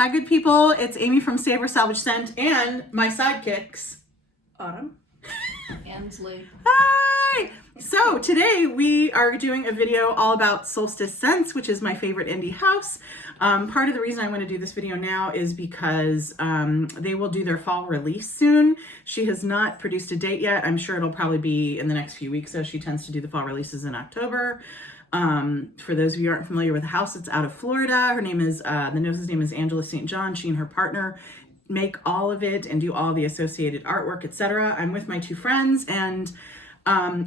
Hi, good people. It's Amy from Savor Salvage Scent and my sidekicks. Autumn. Ansley. Hi! So today we are doing a video all about Solstice Scents, which is my favorite indie house. Part of the reason I want to do this video now is because they will do their fall release soon. She has not produced a date yet. I'm sure it'll probably be in the next few weeks, so she tends to do the fall releases in October. For those of you who aren't familiar with the house, it's out of Florida. Her name is, the nose's name is Angela St. John. She and her partner make all of it and do all the associated artwork, etc. I'm with my two friends and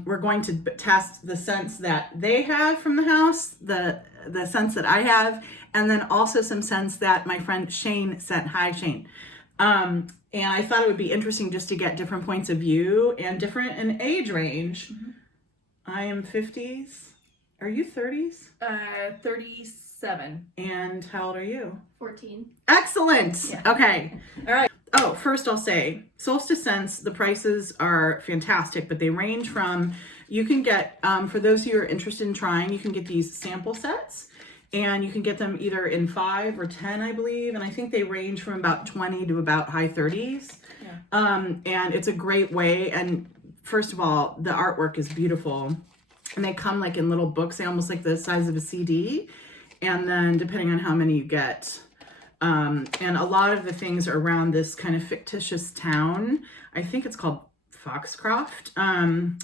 we're going to test the scents that they have from the house, the scents that I have, and then also some scents that my friend Shane sent. Hi, Shane. And I thought it would be interesting just to get different points of view and different in age range. Mm-hmm. I am 50s. Are you 30s? 37. And how old are you? 14. Excellent. Yeah. Okay. All right. Oh, first I'll say Solstice Scents, the prices are fantastic, but they range from, you can get, for those who are interested in trying, you can get these sample sets and you can get them either in 5 or 10, I believe. And I think they range from about 20 to about high 30s. Yeah. And it's a great way. And first of all, the artwork is beautiful. And they come like in little books. They almost like the size of a CD. And then depending on how many you get. And a lot of the things are around this kind of fictitious town. I think it's called Foxcroft. And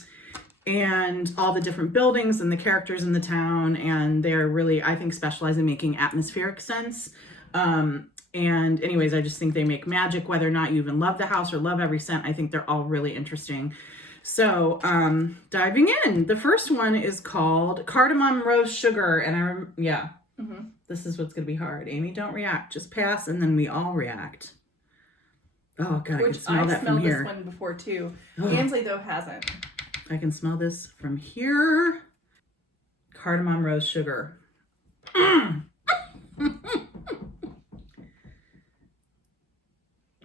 all the different buildings and the characters in the town. And they're really, I think, specialize in making atmospheric scents. And anyways, I just think they make magic, whether or not you even love the house or love every scent. I think they're all really interesting. So, diving in, the first one is called Cardamom Rose Sugar. And this is what's going to be hard. Amy, don't react. Just pass, and then we all react. Oh, God, I can smell that from here. I've smelled this one before, too. Oh. Ansley, though, hasn't. I can smell this from here. Cardamom Rose Sugar.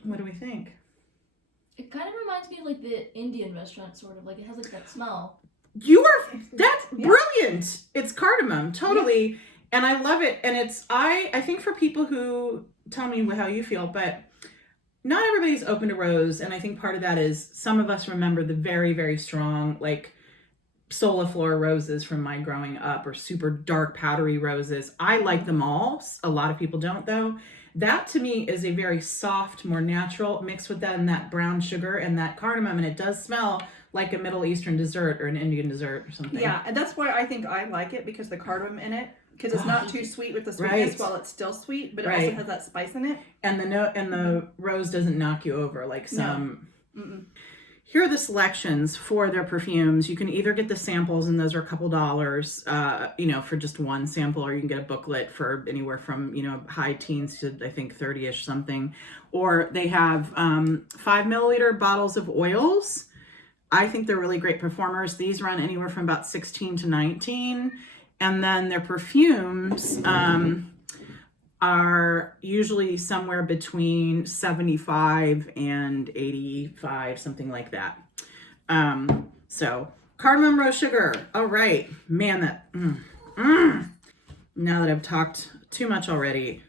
What do we think? It kind of reminds me of like the Indian restaurant, sort of. Like it has like that smell. That's brilliant. It's cardamom, totally. Yeah. And I love it. And it's, I think for people who tell me how you feel, but not everybody's open to rose. And I think part of that is some of us remember the very, very strong, like Soliflora roses from my growing up or super dark powdery roses. I like them all. A lot of people don't though. That to me is a very soft, more natural mixed with that brown sugar and that cardamom. And it does smell like a Middle Eastern dessert or an Indian dessert or something. Yeah, and that's why I think I like it, because the cardamom in it, because it's not too sweet with the sweetness while it's still sweet, but it also has that spice in it. And the rose doesn't knock you over like some. No. Here are the selections for their perfumes. You can either get the samples, and those are a couple $, for just one sample, or you can get a booklet for anywhere from, high teens to I think 30-ish something. Or they have 5 milliliter bottles of oils. I think they're really great performers. These run anywhere from about 16 to 19. And then their perfumes are usually somewhere between 75 and 85, something like that. So Cardamom Rose Sugar. All right, man, now that I've talked too much already,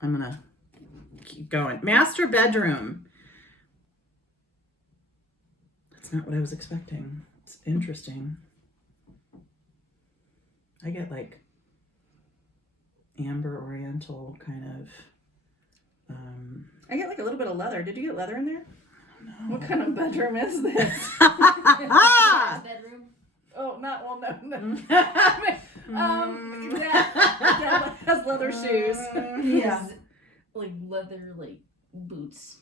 I'm gonna keep going. Master Bedroom. That's not what I was expecting. It's interesting. I get like amber oriental kind of. I get like a little bit of leather. Did you get leather in there? I don't know. What kind of bedroom is this? Bedroom. Oh, no. That has leather shoes. Yeah. Like leather, like boots.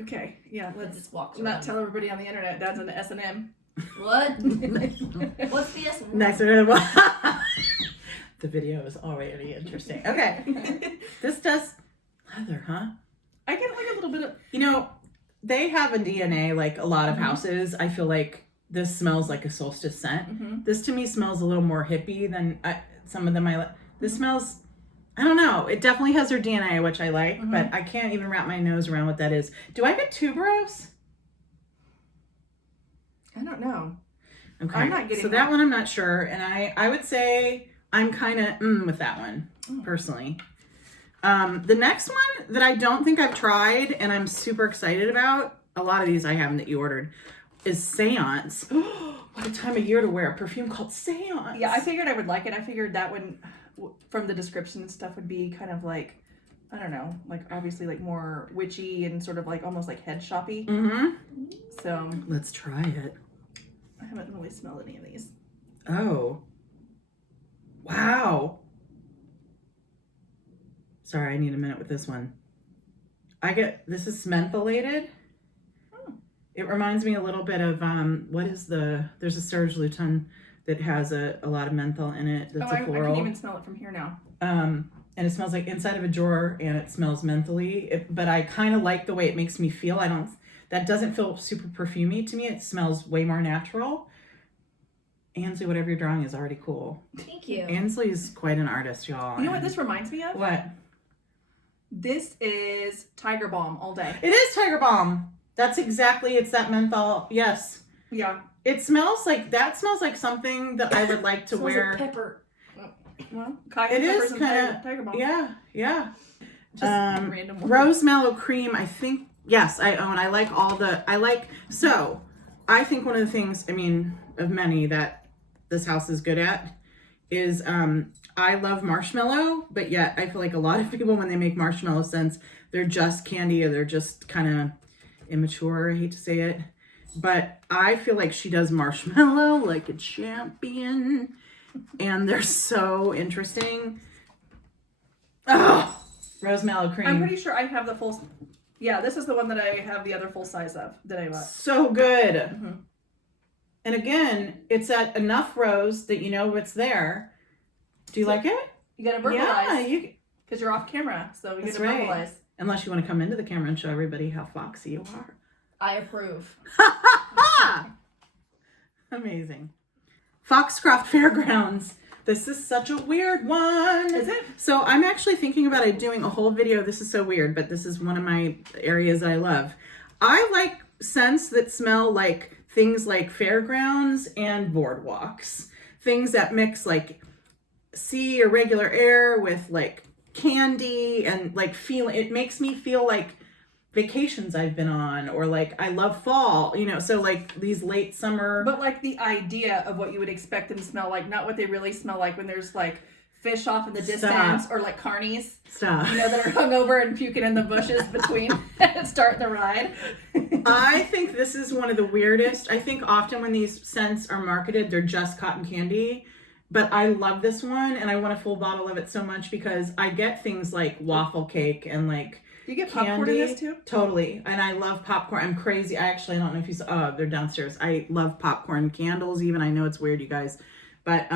Okay, yeah. Let's just walk not tell everybody on the internet Dad's into S&M. What? What's the S&M? Next The video is already interesting. Okay. This does leather, huh? I get like a little bit of... They have a DNA like a lot of houses. I feel like this smells like a Solstice scent. Mm-hmm. This to me smells a little more hippie than some of them I like. This smells... I don't know. It definitely has their DNA, which I like, but I can't even wrap my nose around what that is. Do I get tuberose? I don't know. Okay. I'm not getting so that one I'm not sure. And I would say I'm kind of with that one, personally. The next one that I don't think I've tried and I'm super excited about, a lot of these I haven't that you ordered, is Seance. What a time of year to wear a perfume called Seance. Yeah, I figured I would like it. I figured that one, from the description and stuff, would be kind of like, I don't know, like obviously like more witchy and sort of like almost like head shoppy. Mm-hmm. So let's try it. I haven't really smelled any of these. Oh. Wow. Sorry, I need a minute with this one. This is mentholated. It reminds me a little bit of, there's a Serge Luton that has a lot of menthol in it. That's a floral. I can even smell it from here now. And it smells like inside of a drawer, and it smells mentally. But I kind of like the way it makes me feel. That doesn't feel super perfumey to me. It smells way more natural. Ansley, whatever you're drawing is already cool. Thank you. Ansley is quite an artist, y'all. You know what this reminds me of? What? This is Tiger Balm all day. It is Tiger Balm. That's exactly, it's that menthol. Yes. Yeah. It smells like, that smells like something that I would like to wear. Like pepper. Well, it is kind of, Tiger Balm. Yeah. Just random one. Rose Mallow Cream, I think, yes, I own. I like so I think one of the things, of many that this house is good at is, I love marshmallow, but yet I feel like a lot of people, when they make marshmallow scents, they're just candy or they're just kind of immature. I hate to say it, but I feel like she does marshmallow like a champion, and they're so interesting. Oh, Rose Mallow Cream. I'm pretty sure I have the full. Yeah, this is the one that I have the other full size of that I bought. So good. Mm-hmm. And again, it's at enough rose that you know what's there. Do you like it? You gotta verbalize. Yeah, because you're off camera, so you That's gotta right. verbalize. Unless you want to come into the camera and show everybody how foxy you are. I approve. Amazing. Foxcroft Fairgrounds. This is such a weird one. Is it? So I'm actually thinking about doing a whole video. This is so weird, but this is one of my areas that I love. I like scents that smell like things like fairgrounds and boardwalks. Things that mix like sea or regular air with like candy and like it makes me feel like vacations I've been on, or like I love fall, so like these late summer. But like the idea of what you would expect them to smell like, not what they really smell like when there's like fish off in the distance or like carnies. Stop. That are hungover and puking in the bushes between starting the ride. I think this is one of the weirdest. I think often when these scents are marketed, they're just cotton candy. But I love this one, and I want a full bottle of it so much because I get things like waffle cake and like you get candy. popcorn in this too? Totally. And I love popcorn. I'm crazy. I don't know if you saw, they're downstairs. I love popcorn candles even. I know it's weird, you guys. But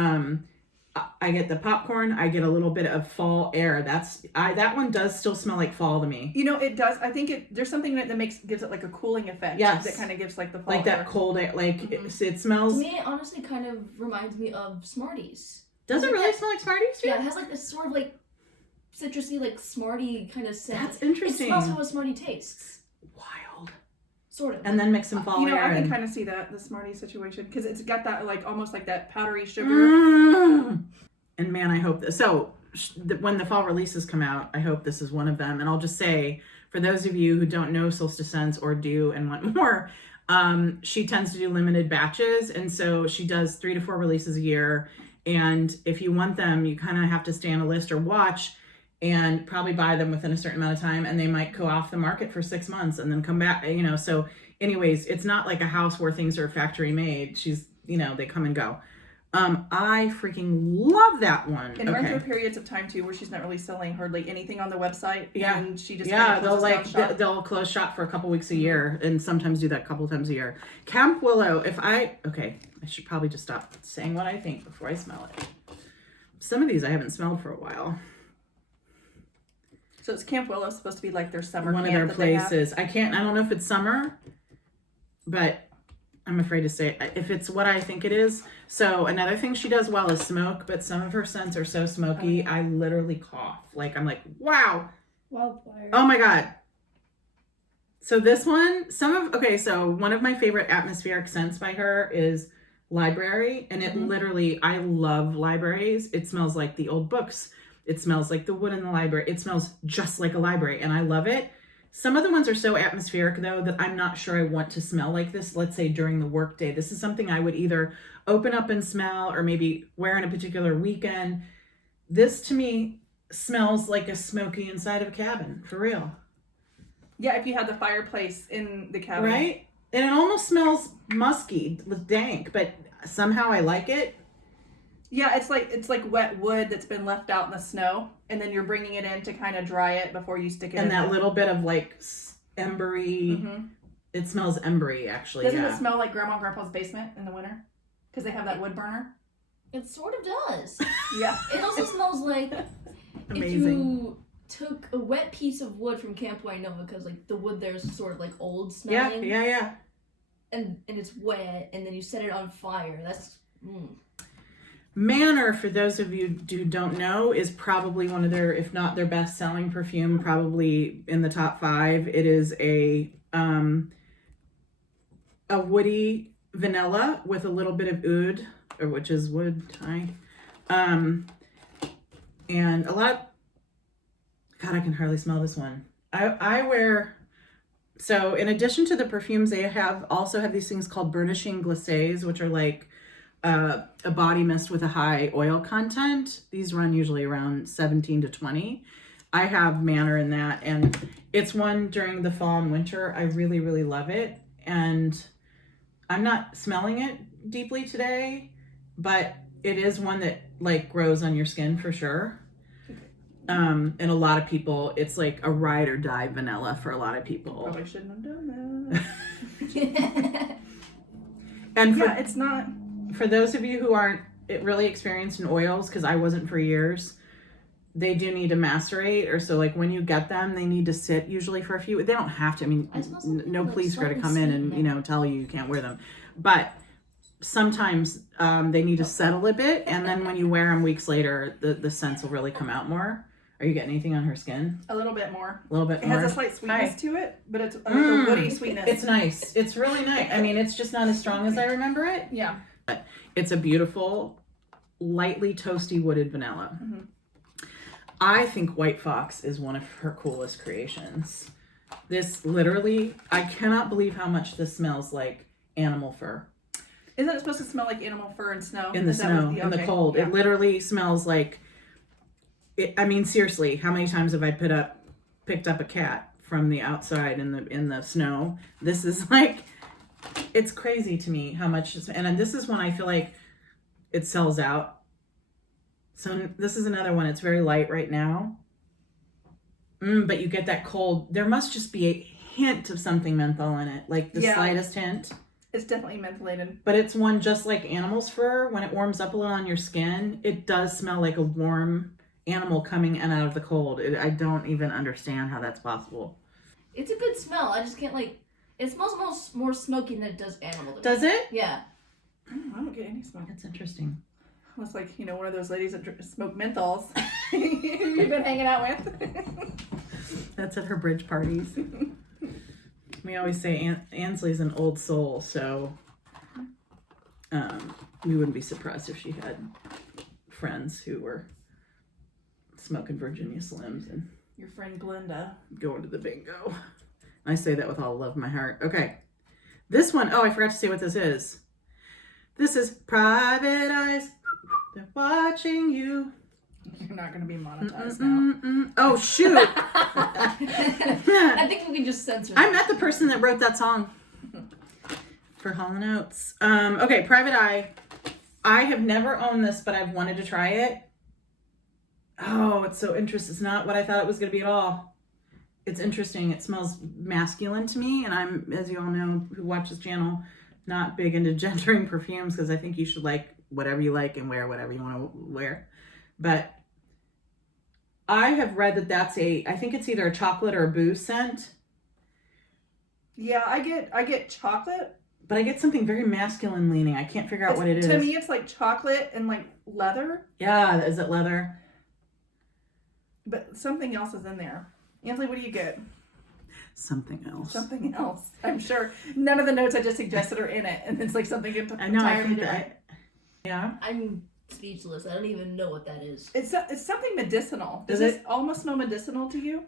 I get the popcorn. I get a little bit of fall air. That one does still smell like fall to me. It does. I think there's something in it that gives it like a cooling effect. Yes. That kind of gives like the fall like air. that cold air. Like it smells. To me, it honestly kind of reminds me of Smarties. Does it really smell like Smarties? Yeah, it has like this sort of like citrusy, like Smartie kind of scent. That's interesting. It smells how a Smartie tastes. Wild. Sort of. And then mix some fall air. I can kind of see the Smartie situation because it's got that like almost like that powdery sugar. And man, I hope this. So when the fall releases come out, I hope this is one of them. And I'll just say, for those of you who don't know Solstice Scents or do and want more, she tends to do limited batches. And so she does 3 to 4 releases a year. And if you want them, you kind of have to stay on a list or watch and probably buy them within a certain amount of time. And they might go off the market for 6 months and then come back, So anyways, it's not like a house where things are factory made. They come and go. I freaking love that one. And aren't there periods of time too where she's not really selling hardly anything on the website? Yeah, and she just they'll close shop for a couple weeks a year, and sometimes do that a couple times a year. Camp Willow. I should probably just stop saying what I think before I smell it. Some of these I haven't smelled for a while. So it's Camp Willow supposed to be like their summer one camp of their places. I don't know if it's summer, but I'm afraid to say it, if it's what I think it is. So another thing she does well is smoke, but some of her scents are so smoky, I literally cough. Like, I'm like, wow. Wildfire. Oh my God. So this one, so one of my favorite atmospheric scents by her is Library. And it literally, I love libraries. It smells like the old books It smells like the wood in the library. It smells just like a library, and I love it. Some of the ones are so atmospheric, though, that I'm not sure I want to smell like this, let's say during the workday. This is something I would either open up and smell or maybe wear on a particular weekend. This, to me, smells like a smoky inside of a cabin, for real. Yeah, if you had the fireplace in the cabin. Right? And it almost smells musky, dank, but somehow I like it. Yeah, it's like wet wood that's been left out in the snow, and then you're bringing it in to kind of dry it before you stick it in. And that little bit of like embery. Mm-hmm. It smells embery, actually. Doesn't it smell like Grandma and Grandpa's basement in the winter? Because they have that wood burner. It sort of does. Yeah. It also smells like Amazing. if you took a wet piece of wood from Camp Wainoma, because like the wood there is sort of like old smelling. Yeah. And it's wet, and then you set it on fire. That's. Manor, for those of you who don't know, is probably one of their, if not their best selling perfume, probably in the top 5. It is a woody vanilla with a little bit of oud, or which is wood Thai, and a lot of, God, I can hardly smell this one. I wear, so in addition to the perfumes, they also have these things called burnishing glacés, which are like a body mist with a high oil content. These run usually around 17 to 20. I have Manor in that, and it's one during the fall and winter. I really, really love it, and I'm not smelling it deeply today, but it is one that like grows on your skin for sure. And a lot of people, it's like a ride or die vanilla for a lot of people. Probably shouldn't have done that. And yeah, it's not. For those of you who aren't really experienced in oils, because I wasn't for years, they do need to macerate, or so like when you get them, they need to sit usually for a few. They don't have to. I mean, no police are going to come in and tell you can't wear them, but sometimes they need to settle a bit, and then when you wear them weeks later, the scents will really come out more. Are you getting anything on her skin? A little bit more. A little bit more. It has a slight sweetness to it, but it's like a woody sweetness. It's nice. It's really nice. I mean, it's just not as strong as I remember it. Yeah. But it's a beautiful, lightly toasty wooded vanilla. Mm-hmm. I think White Fox is one of her coolest creations. This literally, I cannot believe how much this smells like animal fur. Isn't it supposed to smell like animal fur and snow? In the snow, in the cold. Yeah. It literally smells like, I mean, seriously, how many times have I picked up a cat from the outside in the snow? This is like, it's crazy to me how much, and this is one I feel like it sells out. So this is another one. It's very light right now. But you get that cold. There must just be a hint of something menthol in it, like the slightest hint. It's definitely mentholated. But it's one just like animal's fur. When it warms up a little on your skin, it does smell like a warm animal coming in out of the cold. I don't even understand how that's possible. It's a good smell. I just can't like. It smells more smoky than it does animal. Does it? Yeah. I don't get any smoke. It's interesting. It's like, one of those ladies that smoke menthols you've been hanging out with. That's at her bridge parties. We always say Ansley's an old soul, so we wouldn't be surprised if she had friends who were smoking Virginia Slims and your friend Glenda going to the bingo. I say that with all the love in my heart. Okay. This one, I forgot to say what this is. This is Private Eyes. They're watching you. You're not going to be monetized now. Oh, shoot. I think we can just censor that. I met the person that wrote that song for Hall & Oates. Okay, Private Eye. I have never owned this, but I've wanted to try it. Oh, it's so interesting. It's not what I thought it was going to be at all. It's interesting. It smells masculine to me, and I'm, as you all know, who watch this channel, not big into gendering perfumes because I think you should like whatever you like and wear whatever you want to wear. But I have read that that's I think it's either a chocolate or a booze scent. Yeah, I get chocolate. But I get something very masculine leaning. I can't figure out what it is. To me, it's like chocolate and like leather. Yeah, is it leather? But something else is in there. Ansley, what do you get? Something else. Something else. I'm sure none of the notes I just suggested are in it, and it's like something entirely different. Yeah. I'm speechless. I don't even know what that is. It's something medicinal. Does Is this almost smell medicinal to you?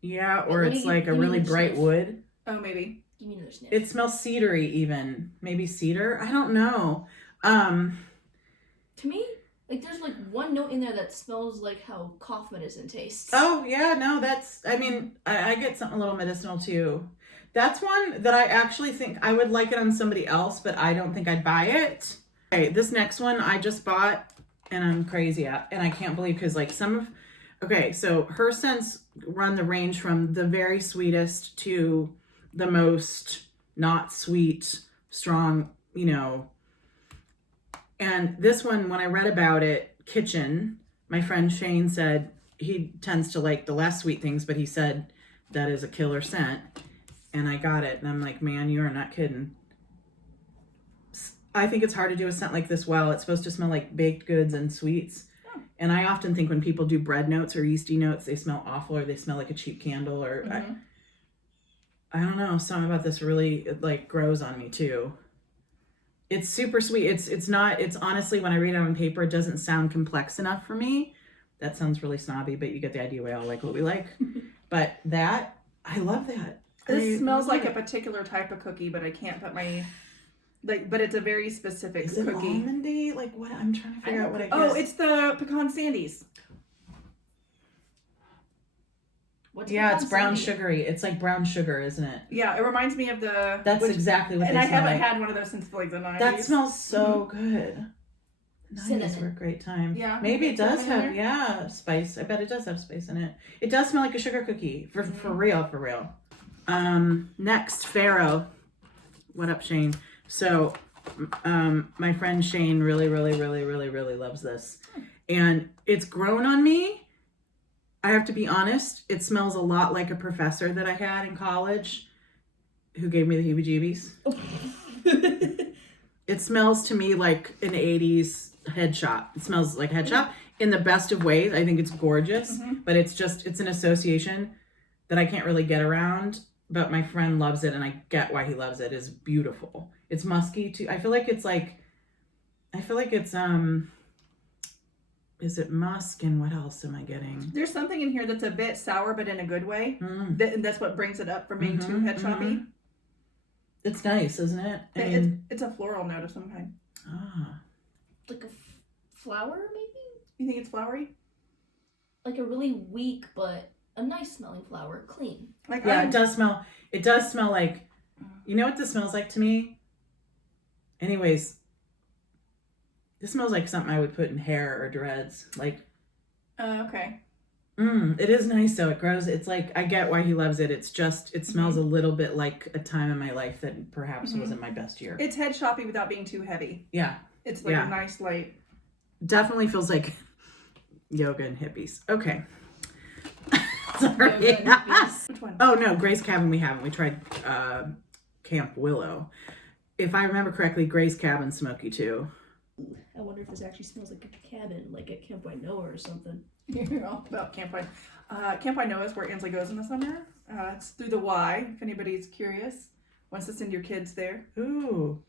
Yeah, or Let me it's like a give me really the bright sniff. wood. Oh, maybe. Give me another sniff. It smells cedary even. Maybe cedar? I don't know. To me, like there's like one note in there that smells like how cough medicine tastes. Oh, yeah, no, that's, I mean, I get something a little medicinal too. That's one that I actually think I would like it on somebody else, but I don't think I'd buy it. Okay, this next one I just bought and I'm crazy at, and I can't believe because like okay, so her scents run the range from the very sweetest to the most not sweet, strong, you know. And this one, when I read about it, Kitchen, my friend Shane said he tends to like the less sweet things, but he said that is a killer scent. And I got it, and I'm like, man, you are not kidding. I think it's hard to do a scent like this well. It's supposed to smell like baked goods and sweets. Oh. And I often think when people do bread notes or yeasty notes, they smell awful or they smell like a cheap candle or I don't know. Something about this really like grows on me too. It's super sweet. It's honestly, when I read it on paper, it doesn't sound complex enough for me. That sounds really snobby, but you get the idea. We all like what we like. But I love that. This smells like a particular type of cookie, but I can't put my but it's a very specific Is it cookie. almondy? Like what? I'm trying to figure out what I guess. Oh, it's the pecan sandies. What's yeah, it's pecan brown sandy? sugary. It's like brown sugar, isn't it? Yeah, it reminds me of the. That's exactly what And they I smell haven't like. had one of those since like the 90s. That smells so good. The 90s Cinnamon. were a great time. Yeah, Maybe it does cinnamon in have, spice. I bet it does have spice in it. It does smell like a sugar cookie. For real. Next, Pharaoh. What up, Shane? So, my friend Shane really loves this. And it's grown on me. I have to be honest, it smells a lot like a professor that I had in college who gave me the heebie-jeebies. It smells to me like an 80s head shop. It smells like head shop in the best of ways. I think it's gorgeous, but it's an association that I can't really get around, but my friend loves it and I get why he loves it. It's beautiful. It's musky too. I feel like it's is it musk and what else am I getting? There's something in here that's a bit sour, but in a good way. And that's what brings it up from being too head shoppy. It's nice, isn't it? It's a floral note of some kind. Like a flower, maybe? You think it's flowery? Like a really weak but a nice smelling flower, clean. Like yeah, it does smell. It does smell like. You know what this smells like to me? Anyways, this smells like something I would put in hair or dreads. Like. Okay. It is nice though. It grows. It's like I get why he loves it. It's just it smells a little bit like a time in my life that perhaps wasn't my best year. It's head shoppy without being too heavy. Yeah. It's like a nice light. Definitely feels like yoga and hippies. Okay. Sorry. Yoga and hippies. Which one? Oh no, Gray's Cabin we haven't. We tried Camp Willow. If I remember correctly, Gray's Cabin smoky too. I wonder if this actually smells like a cabin, like at Camp Noah or something. You're all about Camp Wine. Camp Noah is where Ansley goes in the summer. It's through the Y, if anybody's curious. Wants to send your kids there. Ooh.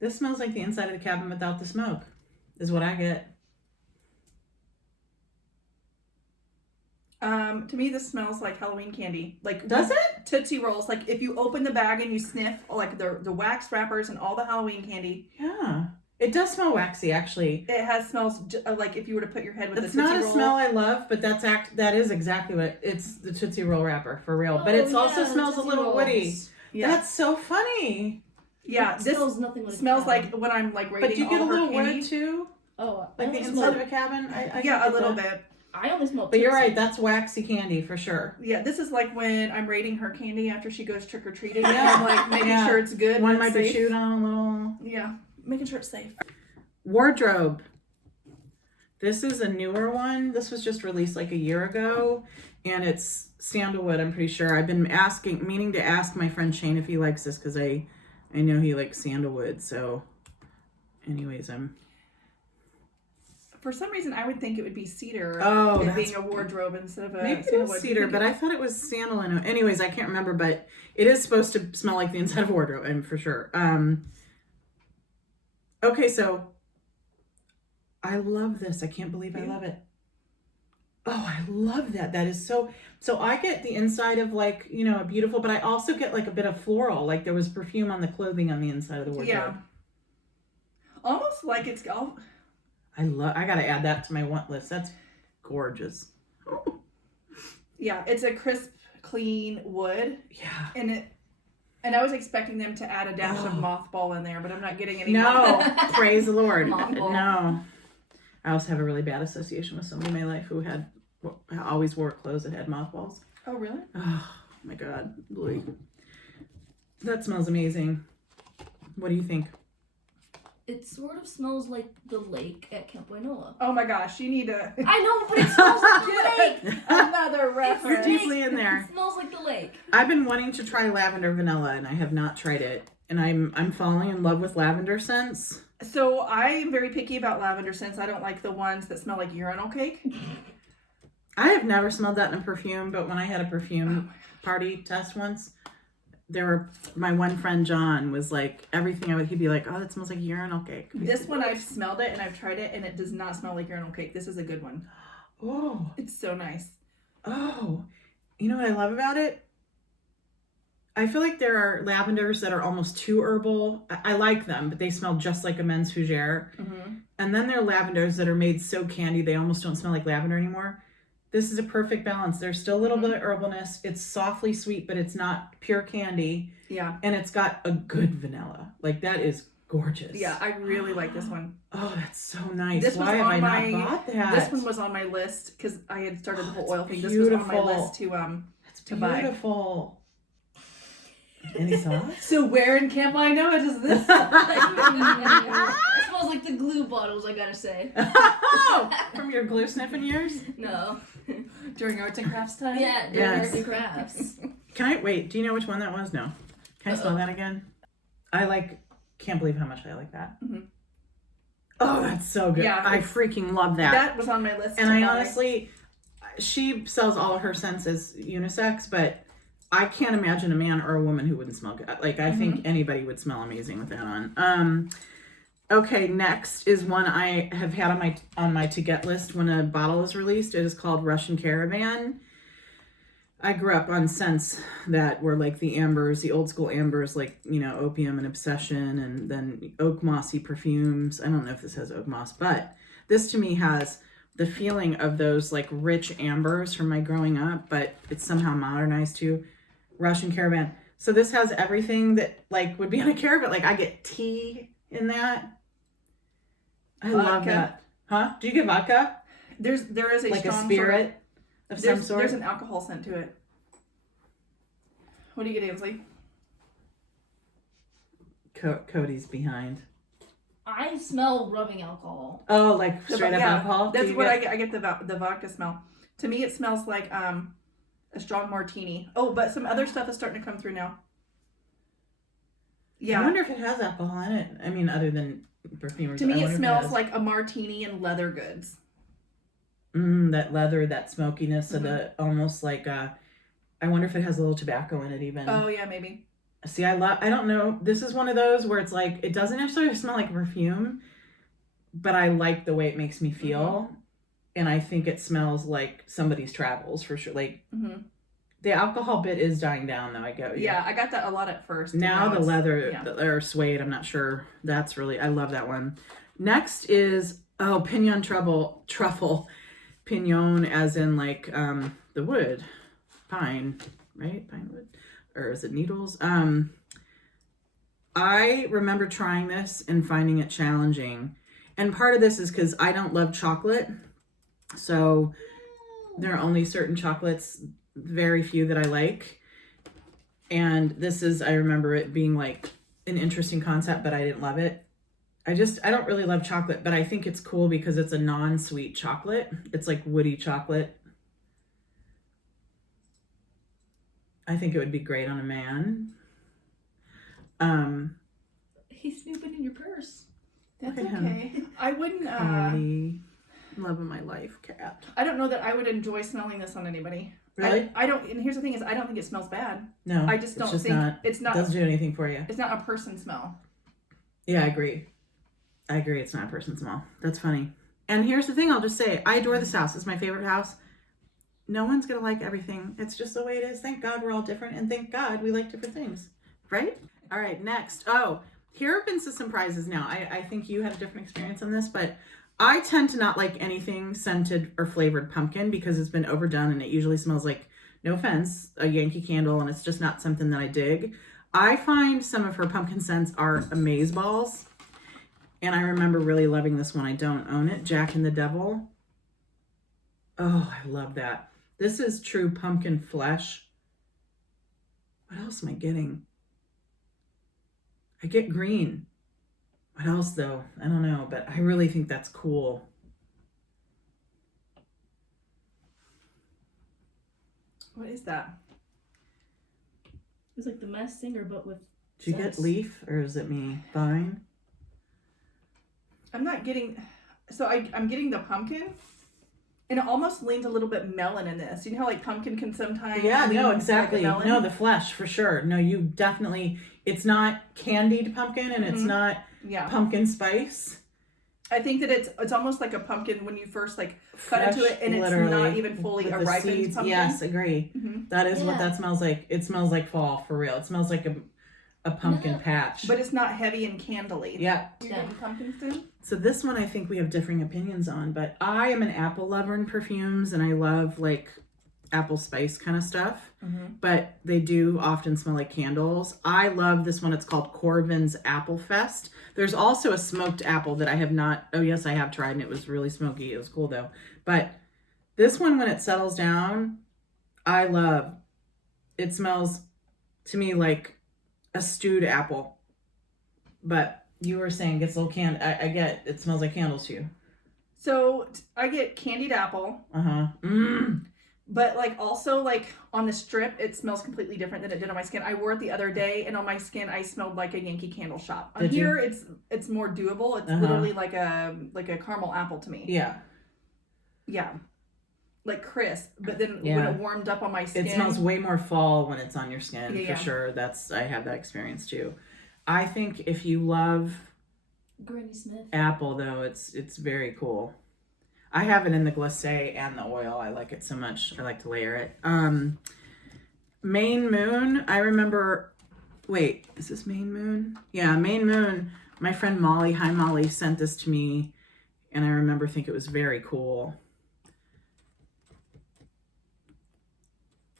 This smells like the inside of the cabin without the smoke, is what I get. To me, this smells like Halloween candy. Like, Does it? Tootsie Rolls. Like, if you open the bag and you sniff, like, the wax wrappers and all the Halloween candy. Yeah. It does smell waxy, actually. It has smells like if you were to put your head with It's the Tootsie not a Roll. smell I love, but that is exactly what it's the Tootsie Roll wrapper for real. But it also smells a little woody. Yeah. That's so funny. Yeah, It this smells nothing like smells a cabin. like when I'm like rating But do you get a all her little candy. wood too? Oh, Like the inside of a cabin? I Yeah, a get little that. bit. I only smell. But you're Tootsie. right, that's waxy candy for sure. Yeah, this is like when I'm rating her candy after she goes trick or treating. Yeah. I'm like making Yeah. sure it's good. One and might it's be safe. chewed on a little. Yeah, making sure it's safe. Wardrobe. This is a newer one. This was just released like a year ago, and it's sandalwood. I'm pretty sure. I've been meaning to ask my friend Shane if he likes this because I know he likes sandalwood. So, anyways, For some reason, I would think it would be cedar. Oh, it that's- being a wardrobe instead of a maybe it sandalwood. is cedar, but I thought it was sandalwood. Anyways, I can't remember, but it is supposed to smell like the inside of a wardrobe, and for sure. Okay, so I love this. I can't believe I love it. Oh, I love that. That is so I get the inside of like, you know, a beautiful, but I also get like a bit of floral. Like there was perfume on the clothing on the inside of the wardrobe. Yeah. Almost like it's all. I gotta add that to my want list. That's gorgeous. Yeah, it's a crisp, clean wood. Yeah. And I was expecting them to add a dash of mothball in there, but I'm not getting any. No, praise the Lord. Mothball. No. I also have a really bad association with somebody in my life who always wore clothes that had mothballs. Oh, really? Oh my God. Boy. That smells amazing. What do you think? It sort of smells like the lake at Camp Wainola. Oh my gosh, you need to. I know, but it smells like the lake. Another You're reference. deeply in there. It smells like the lake. I've been wanting to try Lavender Vanilla and I have not tried it. And I'm falling in love with lavender scents. So I am very picky about lavender scents. I don't like the ones that smell like urinal cake. I have never smelled that in a perfume, but when I had a perfume party test once, my one friend John was like, everything he'd be like, oh, that smells like urinal cake. This one I've smelled it and I've tried it and it does not smell like urinal cake. This is a good one. Oh. It's so nice. Oh. You know what I love about it? I feel like there are lavenders that are almost too herbal. I like them, but they smell just like a men's fougere. Mm-hmm. And then there are lavenders that are made so candy they almost don't smell like lavender anymore. This is a perfect balance. There's still a little bit of herbalness. It's softly sweet, but it's not pure candy. Yeah. And it's got a good vanilla. Like, that is gorgeous. Yeah, I really like this one. Oh, that's so nice. This Why was have I on not my- bought that? This one was on my list because I had started the whole oil thing. This beautiful. was on my list to That's to buy. beautiful. Any sauce? So where in Camp Wainola does this? It smells like the glue bottles, I gotta say. Oh, from your glue sniffing years? No. During arts and crafts time? Yeah, during Yes. arts and crafts. Can I wait? Do you know which one that was? No. Can I smell that again? Can't believe how much I like that. Mm-hmm. Oh, that's so good. Yeah, I freaking love that. That was on my list. And to I buy. honestly, she sells all of her scents as unisex, but I can't imagine a man or a woman who wouldn't smell good. Like, I think anybody would smell amazing with that on. Okay, next is one I have had on my to get list when a bottle is released. It is called Russian Caravan. I grew up on scents that were like the ambers, the old school ambers, like, you know, Opium and Obsession, and then oak mossy perfumes. I don't know if this has oak moss, but this to me has the feeling of those like rich ambers from my growing up, but it's somehow modernized too. Russian Caravan. So this has everything that like would be on a caravan. Like, I get tea in that. I love that. Huh? Do you get vodka? There is a Like strong a spirit of some sort? There's an alcohol scent to it. What do you get, Ansley? Cody's behind. I smell rubbing alcohol. Oh, like straight up alcohol? That's what I get. I get the vodka smell. To me, it smells like a strong martini. Oh, but some other stuff is starting to come through now. Yeah. I wonder if it has alcohol in it. I mean, other than perfumers. To me, I it wonder if smells has. like a martini and leather goods. That leather, that smokiness of the almost like I wonder if it has a little tobacco in it even. Oh yeah, maybe. See, I don't know. This is one of those where it's like, it doesn't necessarily smell like perfume, but I like the way it makes me feel. And I think it smells like somebody's travels for sure. Like, the alcohol bit is dying down though, I go. Yeah, I got that a lot at first. Now the it's- leather yeah. or suede, I'm not sure. That's really, I love that one. Next is, Pinon Truffle. Pinon as in like the wood. Pine, right? Pine wood. Or is it needles? I remember trying this and finding it challenging. And part of this is because I don't love chocolate. So there are only certain chocolates, very few that I like. And this is, I remember it being like an interesting concept, but I didn't love it. I don't really love chocolate, but I think it's cool because it's a non-sweet chocolate. It's like woody chocolate. I think it would be great on a man. He's snooping in your purse. That's Look at okay. I wouldn't. Cody, love of my life, cat. I don't know that I would enjoy smelling this on anybody. Really? I don't. And here's the thing: is I don't think it smells bad. No, I just don't think it's not. Doesn't do anything for you. It's not a person smell. Yeah, I agree. I agree. It's not a person smell. That's funny. And here's the thing. I'll just say, I adore this house. It's my favorite house. No one's going to like everything. It's just the way it is. Thank God we're all different. And thank God we like different things. Right? All right. Next. Oh, here have been some surprises now. I think you had a different experience on this, but I tend to not like anything scented or flavored pumpkin because it's been overdone and it usually smells like, no offense, a Yankee Candle, and it's just not something that I dig. I find some of her pumpkin scents are amazeballs. And I remember really loving this one. I don't own it. Jack and the Devil. Oh, I love that. This is true pumpkin flesh. What else am I getting? I get green. What else though? I don't know, but I really think that's cool. What is that? It's like the Masked Singer, but with Did you get leaf or is it me? Vine? I'm not getting, so I'm getting the pumpkin, and it almost leans a little bit melon in this. You know how like pumpkin can sometimes Yeah, lean no, like a exactly. melon? No, the flesh for sure. No, you definitely, it's not candied pumpkin and it's not Yeah. pumpkin spice. I think that it's almost like a pumpkin when you first like cut Fresh, into it, and it's not even fully with a the ripened seeds. pumpkin. Yes, agree. Mhm. That is what Yeah. that smells like. It smells like fall for real. It smells like a pumpkin patch. But it's not heavy and candly. Yeah. You're getting pumpkin soon? So this one I think we have differing opinions on, but I am an apple lover in perfumes and I love like apple spice kind of stuff, but they do often smell like candles. I love this one. It's called Corvin's Apple Fest. There's also a smoked apple that I have not, oh yes, I have tried and it was really smoky. It was cool though. But this one, when it settles down, I love, it smells to me like a stewed apple, but you were saying gets a little I get it smells like candles to you. So I get candied apple, but like also like on the strip, it smells completely different than it did on my skin. I wore it the other day, and on my skin, I smelled like a Yankee Candle shop. On Did you? here, it's more doable. It's literally like a caramel apple to me. Yeah, like crisp. But then when it warmed up on my skin, it smells way more fall when it's on your skin Yeah. for sure. I have that experience too. I think if you love Granny Smith apple though, it's very cool. I have it in the glacé and the oil. I like it so much. I like to layer it. Maine Moon. I remember. Wait, is this Maine Moon? Yeah, Maine Moon. My friend Molly, hi Molly, sent this to me, and I remember thinking it was very cool.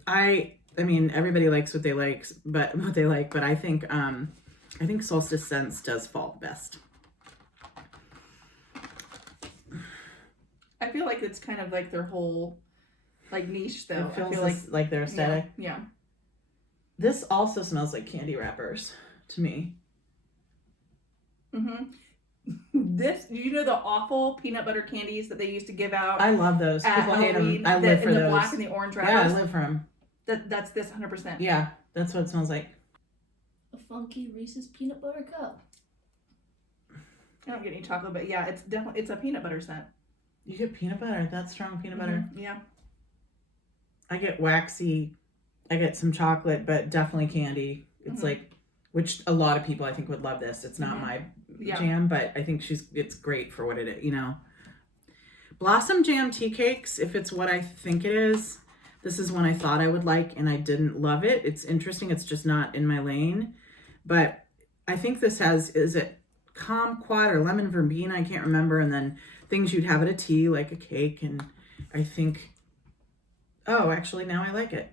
I mean, everybody likes what they like, but I think Solstice Scents does fall the best. I feel like it's kind of like their whole like niche though. It feels I feel like their aesthetic. Yeah. This also smells like candy wrappers to me. This, you know, the awful peanut butter candies that they used to give out. I love those. People hate them. I live for in those. the black and the orange wrappers. Yeah, I live for them. That's this 100%. Yeah, that's what it smells like. a funky Reese's peanut butter cup. I don't get any chocolate, but yeah, it's a peanut butter scent. You get peanut butter. That's strong peanut butter. Yeah. I get waxy. I get some chocolate, but definitely candy. It's like, which a lot of people I think would love this. It's not my jam, but I think it's great for what it is, you know. Blossom Jam tea cakes, if it's what I think it is. This is one I thought I would like and I didn't love it. It's interesting. It's just not in my lane. But I think this has, is it kumquat or lemon verbena? I can't remember. And then things you'd have at a tea, like a cake. And I think, oh, actually now I like it.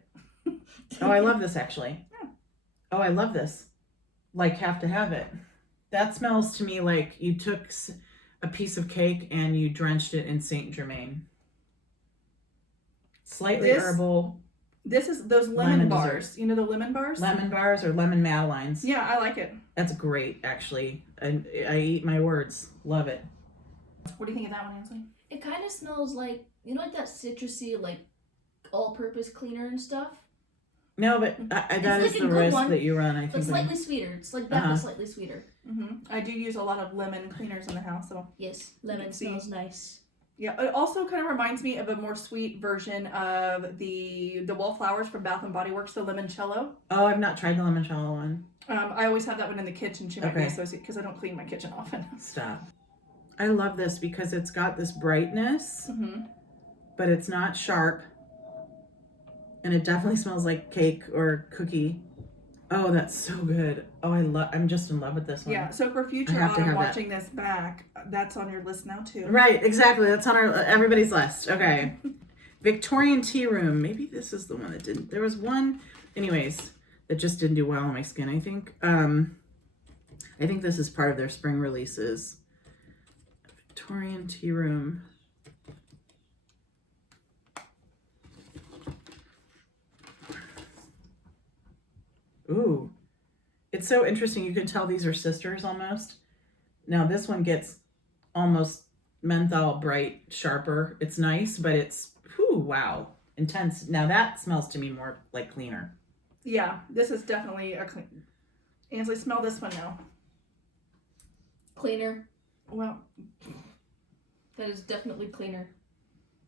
Oh, I love this actually. Oh, I love this. Like, have to have it. That smells to me like you took a piece of cake and you drenched it in Saint Germain. Slightly herbal. This is those lemon bars. Dessert. You know the lemon bars? Lemon bars or lemon Madeleines. Yeah, I like it. That's great, actually. I eat my words. Love it. What do you think of that one, Ansley? It kind of smells like, you know, like that citrusy, like, all-purpose cleaner and stuff? No, but that is like the risk one, that you run, I think. But slightly sweeter. It's like that, but slightly sweeter. I do use a lot of lemon cleaners in the house, so. Yes, lemon smells nice. Yeah, it also kind of reminds me of a more sweet version of the wallflowers from Bath and Body Works, the limoncello. Oh, I've not tried the limoncello one. I always have that one in the kitchen. She might be associated because I don't clean my kitchen often. Stop. I love this because it's got this brightness, but it's not sharp. And it definitely smells like cake or cookie. Oh, that's so good. Oh, I'm just in love with this one. Yeah, so for future autumn watching this back, that's on your list now too. Right, exactly. That's on everybody's list. Okay. Victorian Tea Room. Maybe this is the one that didn't. There was one, anyways, that just didn't do well on my skin, I think. I think this is part of their spring releases. Victorian Tea Room. Ooh. It's so interesting. You can tell these are sisters almost. Now this one gets almost menthol bright, sharper. It's nice, but it's, whew, wow, intense. Now that smells to me more like cleaner. Yeah, this is definitely a clean. Ansley, smell this one now. Cleaner. Well, that is definitely cleaner.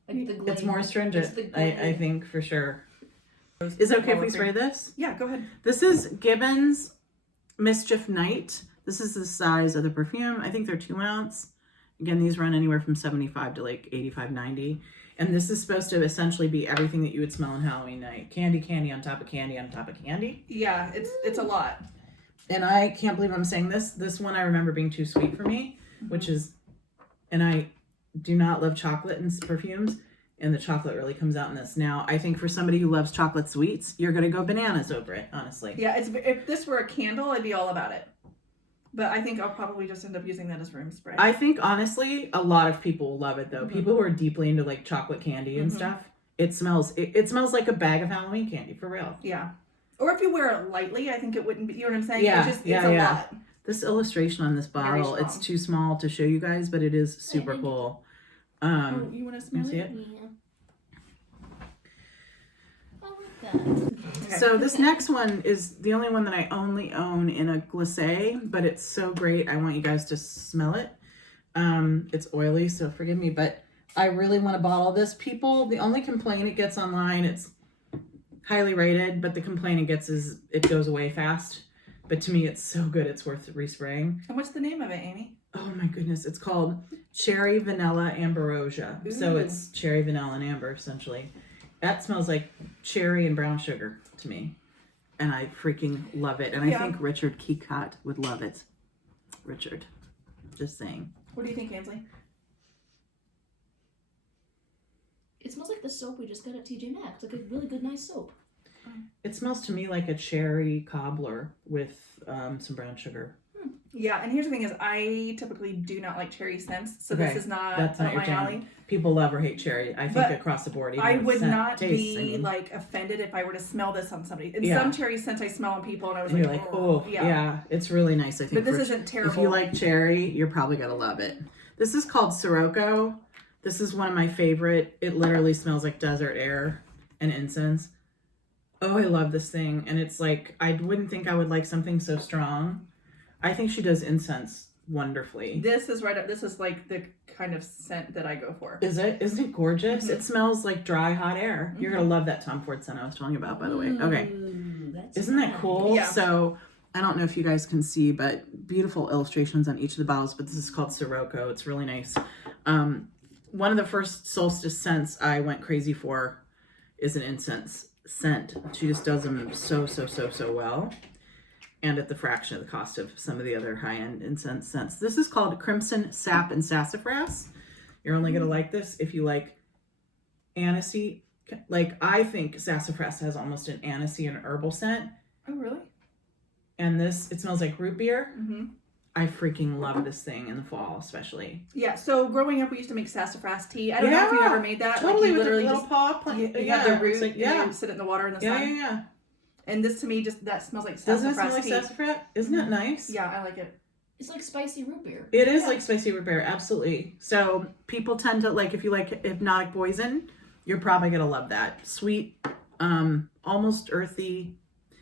Like the it's more astringent, I think, for sure. Is it okay if we spray this? Yeah, go ahead. This is Gibbons Mischief Night. This is the size of the perfume. I think they're 2 ounce. Again, these run anywhere from 75 to like 85, 90. And this is supposed to essentially be everything that you would smell on Halloween night. Candy on top of candy on top of candy. Yeah, it's a lot. And I can't believe I'm saying this. This one I remember being too sweet for me, which is, and I do not love chocolate and perfumes. And the chocolate really comes out in this. Now, I think for somebody who loves chocolate sweets, you're going to go bananas over it, honestly. Yeah, if this were a candle, I'd be all about it. But I think I'll probably just end up using that as room spray. I think, honestly, a lot of people will love it, though. People who are deeply into, like, chocolate candy and stuff. It smells like a bag of Halloween candy, for real. Yeah. Or if you wear it lightly, I think it wouldn't be, you know what I'm saying? Yeah, It's a lot. This illustration on this bottle, it's too small to show you guys, but it is super cool. You want to smell see it? Yeah. Okay. So this next one is the only one that I only own in a glacé, but it's so great. I want you guys to smell it. It's oily, so forgive me, but I really want to bottle this. People, the only complaint it gets online, it's highly rated, but the complaint it gets is it goes away fast. But to me, it's so good, it's worth respraying. And what's the name of it, Amy? Oh my goodness, it's called Cherry Vanilla Ambrosia. Ooh. So it's cherry, vanilla, and amber, essentially. That smells like cherry and brown sugar to me. And I freaking love it. And I think Richard Keycott would love it. Richard. Just saying. What do you think, Ansley? It smells like the soap we just got at TJ Maxx. Like a really good, nice soap. It smells to me like a cherry cobbler with some brown sugar. Yeah, and here's the thing is I typically do not like cherry scents, so this is not your my jam. alley. People love or hate cherry. I think across the board. Even I would not tastes, be like offended if I were to smell this on somebody. And Yeah. some cherry scents I smell on people, and I was and like, you're like, oh, yeah, it's really nice. I think, but this isn't terrible. If you like cherry, you're probably gonna love it. This is called Sirocco. This is one of my favorite. It literally smells like desert air and incense. Oh, I love this thing, and it's like I wouldn't think I would like something so strong. I think she does incense wonderfully. This is right up. This is like the kind of scent that I go for. Is it? Isn't it gorgeous? It smells like dry, hot air. You're going to love that Tom Ford scent I was telling you about, by the way. Okay. Isn't that cool? Yeah. So, I don't know if you guys can see, but beautiful illustrations on each of the bottles, but this is called Sirocco. It's really nice. One of the first Solstice scents I went crazy for is an incense scent. She just does them so well. And at the fraction of the cost of some of the other high-end incense scents. This is called Crimson Sap and Sassafras. You're only going to like this if you like anisey. Like, I think sassafras has almost an anisey and herbal scent. Oh, really? And this, it smells like root beer. Mm-hmm. I freaking love this thing in the fall, especially. Yeah, so growing up, we used to make sassafras tea. I don't know if you ever made that. Totally, like you with literally the little paw plant. You have the root, like, and you sit it in the water in the sun. Yeah. And this to me, just that smells like sassafras. Doesn't it smell like sassafras? Isn't that nice? Yeah, I like it. It's like spicy root beer. It is like spicy root beer, absolutely. So people tend to, like, if you like Hypnotic Poison, you're probably going to love that. Sweet, almost earthy,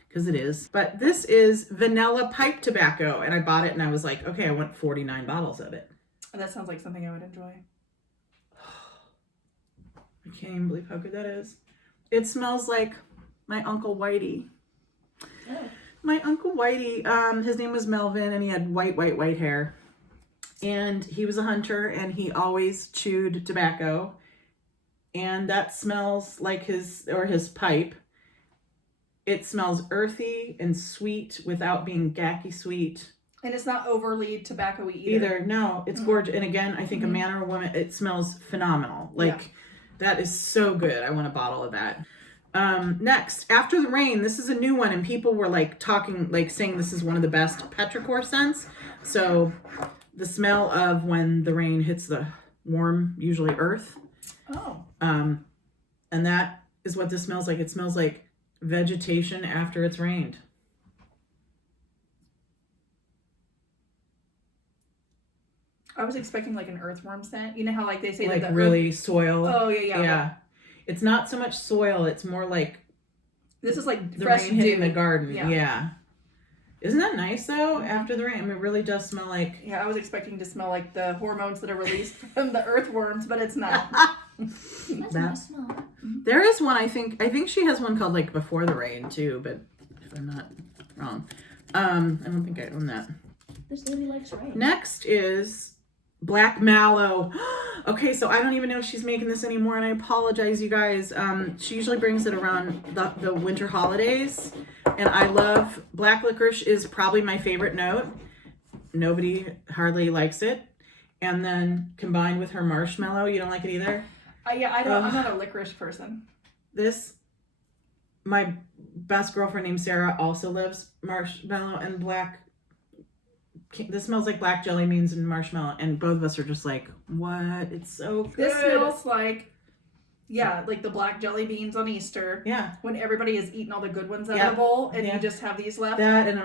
because it is. But this is vanilla pipe tobacco, and I bought it, and I was like, okay, I want 49 bottles of it. That sounds like something I would enjoy. I can't even believe how good that is. It smells like my Uncle Whitey. Oh. My Uncle Whitey, his name was Melvin, and he had white hair. And he was a hunter, and he always chewed tobacco. And that smells like his pipe. It smells earthy and sweet without being gacky sweet. And it's not overly tobacco-y Either. No, it's gorgeous. And again, I think a Manor woman, it smells phenomenal. Like, that is so good. I want a bottle of that. Next, After the Rain. This is a new one, and people were like talking, like saying this is one of the best petrichor scents. So the smell of when the rain hits the warm, usually earth. Oh. And that is what this smells like. It smells like vegetation after it's rained. I was expecting like an earthworm scent. You know how like they say like that really soil. Oh yeah. Yeah. It's not so much soil. It's more like this is like the fresh rain hitting dew. the garden. Yeah. Yeah. Isn't that nice though? After the rain, I mean, it really does smell like. Yeah, I was expecting to smell like the hormones that are released from the earthworms, but it's not. That's a nice smell. There is one. I think she has one called like Before the Rain too, but if I'm not wrong, I don't think I own that. This lady likes rain. Next is Black Mallow. Okay, so I don't even know if she's making this anymore, and I apologize, you guys. She usually brings it around the winter holidays, and I love black licorice. Is probably my favorite note. Nobody hardly likes it, and then combined with her marshmallow, you don't like it either. Yeah, I don't. I'm not a licorice person. My best girlfriend named Sarah also loves marshmallow and black. This smells like black jelly beans and marshmallow, and both of us are just like, what? It's so good. This smells like, like the black jelly beans on Easter. Yeah. When everybody has eaten all the good ones out of the bowl, and you just have these left. That and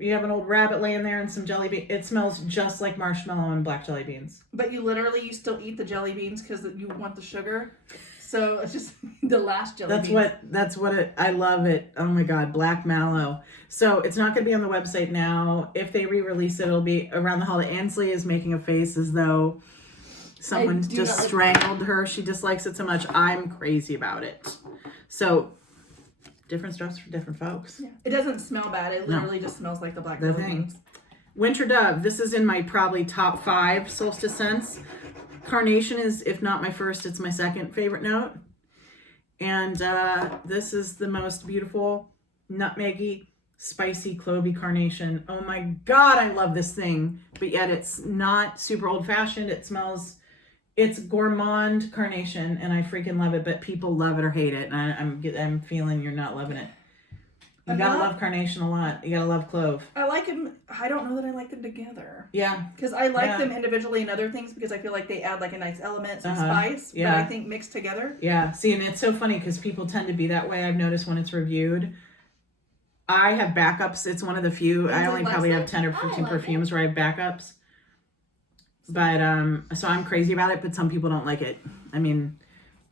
you have an old rabbit laying there and some jelly beans. It smells just like marshmallow and black jelly beans. But you still eat the jelly beans because you want the sugar. So it's just the last jelly beans. That's what I love it. Oh my God, Black Mallow. So it's not going to be on the website now. If they re-release it, it'll be around the holiday. Ansley is making a face as though someone just strangled her. She dislikes it so much. I'm crazy about it. So different stuff for different folks. Yeah. It doesn't smell bad. It literally just smells like the black jelly beans. Winter Dove. This is in my probably top 5 Solstice scents. Carnation is, if not my first, it's my second favorite note. And this is the most beautiful, nutmeggy, spicy, clovey carnation. Oh my God, I love this thing. But yet it's not super old-fashioned. It's gourmand carnation, and I freaking love it. But people love it or hate it, and I'm feeling you're not loving it. You gotta love carnation a lot. You gotta love clove. I like them. I don't know that I like them together. Yeah. Because I like them individually in other things because I feel like they add like a nice element, some spice. Yeah. But I think mixed together. Yeah. See, and it's so funny because people tend to be that way. I've noticed when it's reviewed. I have backups. It's one of the few. I only probably have 10 or 15 perfumes where I have backups. But so I'm crazy about it, but some people don't like it. I mean,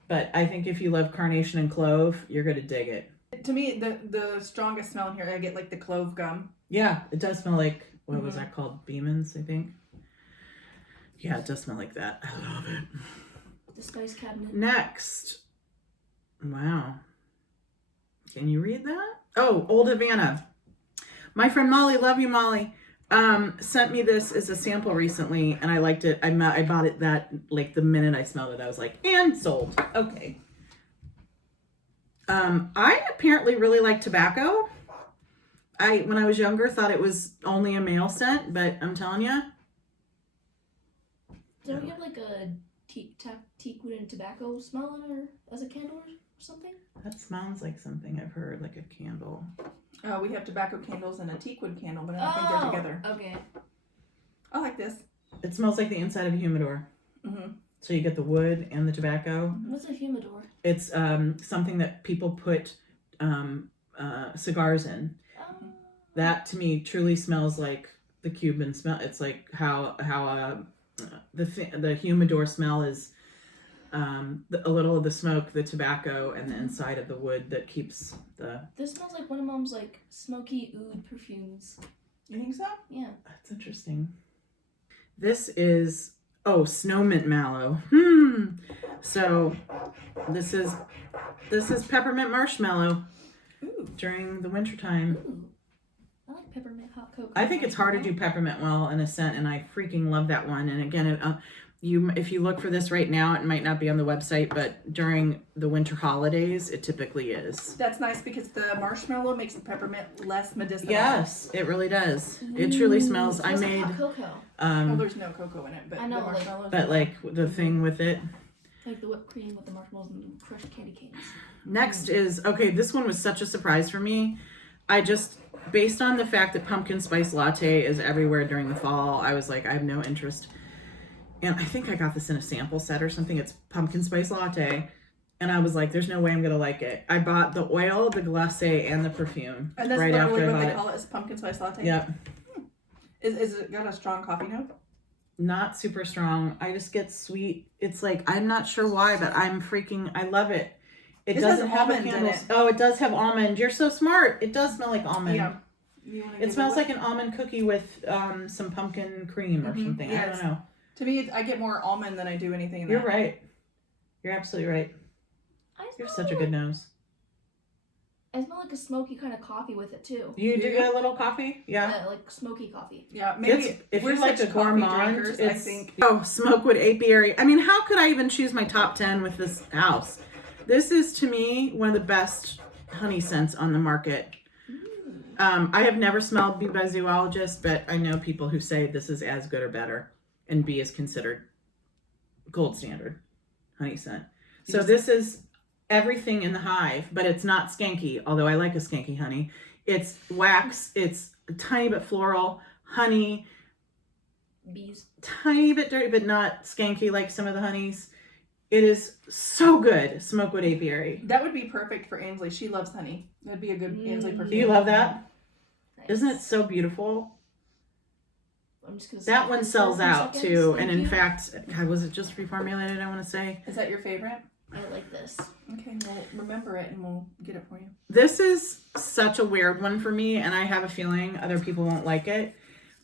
but I think if you love carnation and clove, you're gonna dig it. To me, the strongest smell in here, I get like the clove gum. Yeah, it does smell like, what was that called? Beeman's, I think. Yeah, it does smell like that. I love it. The spice cabinet. Next. Wow. Can you read that? Oh, Old Havana. My friend Molly, love you, Molly, sent me this as a sample recently, and I liked it. I bought it like the minute I smelled it, I was like, and sold. Okay. I apparently really like tobacco. When I was younger, thought it was only a male scent, but I'm telling you. Don't you have like a teakwood and tobacco smell in her as a candle or something? That smells like something I've heard, like a candle. We have tobacco candles and a teakwood candle, but I don't think they're together. Okay. I like this. It smells like the inside of a humidor. Mm-hmm. So you get the wood and the tobacco. What's a humidor? It's something that people put cigars in. That to me truly smells like the Cuban smell. It's like how the humidor smell is a little of the smoke, the tobacco, and the inside of the wood that keeps the. This smells like one of Mom's like smoky oud perfumes. You think so? Yeah. That's interesting. This is Snowmint Mallow. So this is peppermint marshmallow. Ooh. During the wintertime. Ooh. I like peppermint hot cocoa. I think it's hard to do peppermint well in a scent, and I freaking love that one. And again, if you look for this right now, it might not be on the website, but during the winter holidays, it typically is. That's nice because the marshmallow makes the peppermint less medicinal. Yes, it really does. It truly smells. I made hot cocoa. Well, there's no cocoa in it, but I know, the marshmallows. but like the thing with it. Like the whipped cream with the marshmallows and crushed candy canes. Next is, okay, this one was such a surprise for me. Based on the fact that pumpkin spice latte is everywhere during the fall, I was like, I have no interest. And I think I got this in a sample set or something. It's pumpkin spice latte. And I was like, there's no way I'm going to like it. I bought the oil, the glacé, and the perfume. And that's right literally after I what bought they it. call it, is pumpkin spice latte? Yep. Is it got a strong coffee note? Not super strong. I just get sweet. It's like, I'm not sure why, but I love it. It doesn't have a candle. Oh, it does have almond. You're so smart. It does smell like almond. Yeah. It smells like an almond cookie with some pumpkin cream or something. Yes. I don't know. To me, I get more almond than I do anything in You're that. right. You're absolutely right. You're such a good nose. I smell like a smoky kind of coffee with it too. You do get a little coffee? Yeah. Like smoky coffee. Yeah, maybe If we're you like a such coffee gourmand, drinkers, I think. Oh, Smokewood Apiary. I mean, how could I even choose my top 10 with this house? This is, to me, one of the best honey scents on the market. I have never smelled Bee by Zoologist, but I know people who say this is as good or better, and Bee is considered gold standard honey scent. So this is everything in the hive, but it's not skanky, although I like a skanky honey. It's wax, it's a tiny bit floral, honey, Bees. tiny bit dirty, but not skanky like some of the honeys. It is so good, Smokewood Apiary. That would be perfect for Ansley. She loves honey. That'd be a good Ansley perfume. Do you love that? Nice. Isn't it so beautiful? I'm just gonna That one sells out too. And in fact, fact, God, was it just reformulated, I want to say? Is that your favorite? I like this. Okay, we'll remember it and we'll get it for you. This is such a weird one for me, and I have a feeling other people won't like it.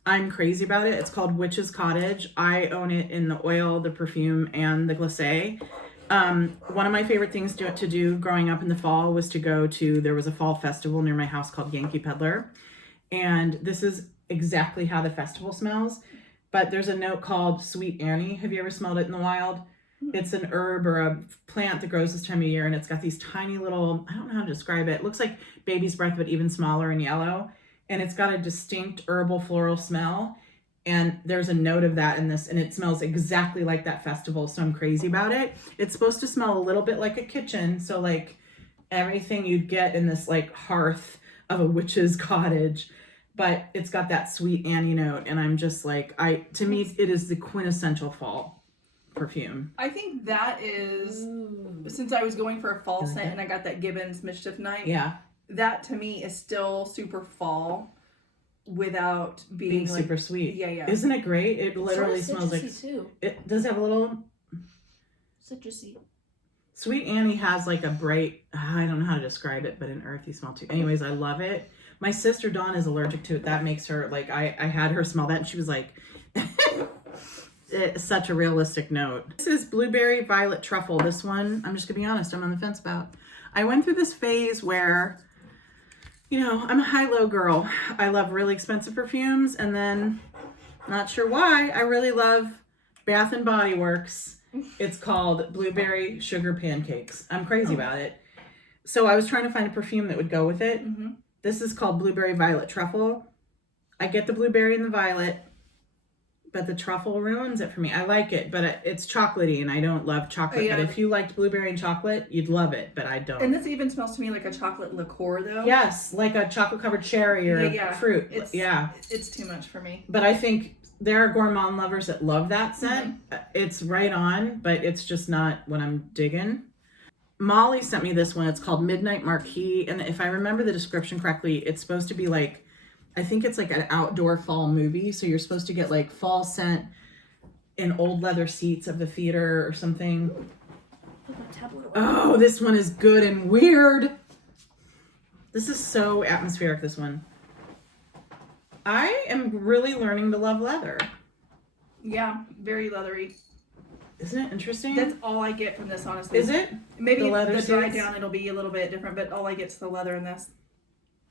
I'm crazy about it. It's called Witch's Cottage. I own it in the oil, the perfume, and the glacé. One of my favorite things to do growing up in the fall was to go to, there was a fall festival near my house called Yankee Peddler. And this is exactly how the festival smells. But there's a note called Sweet Annie. Have you ever smelled it in the wild? It's an herb or a plant that grows this time of year, and it's got these tiny little, I don't know how to describe it. It looks like baby's breath, but even smaller and yellow. And it's got a distinct herbal floral smell. And there's a note of that in this, and it smells exactly like that festival. So I'm crazy about it. It's supposed to smell a little bit like a kitchen. So like everything you'd get in this like hearth of a witch's cottage, but it's got that sweet Annie note. And I'm just like, to me, it is the quintessential fall perfume. I think that is, since I was going for a fall Is scent it? and I got that Gibbons Mischief Night, Yeah. that to me is still super fall without being like, super sweet. Yeah. Isn't it great? It literally Sort of smells like, citrusy too. it does have a little, Citrusy. Sweet Annie has like a bright, I don't know how to describe it, but an earthy smell too. Anyways, I love it. My sister Dawn is allergic to it. That makes her like, I had her smell that and she was like, it's such a realistic note. This is Blueberry Violet Truffle. This one, I'm just gonna be honest, I'm on the fence about. I went through this phase where, you know, I'm a high-low girl. I love really expensive perfumes, and then, not sure why, I really love Bath and Body Works. It's called Blueberry Sugar Pancakes. I'm crazy about it. So I was trying to find a perfume that would go with it. Mm-hmm. This is called Blueberry Violet Truffle. I get the blueberry and the violet, but the truffle ruins it for me. I like it, but it's chocolatey, and I don't love chocolate. Yeah. But if you liked blueberry and chocolate, you'd love it, but I don't. And this even smells to me like a chocolate liqueur though. Yes, like a chocolate-covered cherry or Yeah. fruit. It's too much for me. But I think there are gourmand lovers that love that scent. Mm-hmm. It's right on, but it's just not what I'm digging. Molly sent me this one. It's called Midnight Marquee, and if I remember the description correctly, it's supposed to be like, I think it's like an outdoor fall movie, so you're supposed to get like fall scent in old leather seats of the theater or something. Oh, this one is good and weird. This is so atmospheric, this one. I am really learning to love leather. Yeah, very leathery. Isn't it interesting? That's all I get from this, honestly. Is it? Maybe The leather the dry seats? down it'll be a little bit different, but all I get is the leather in this.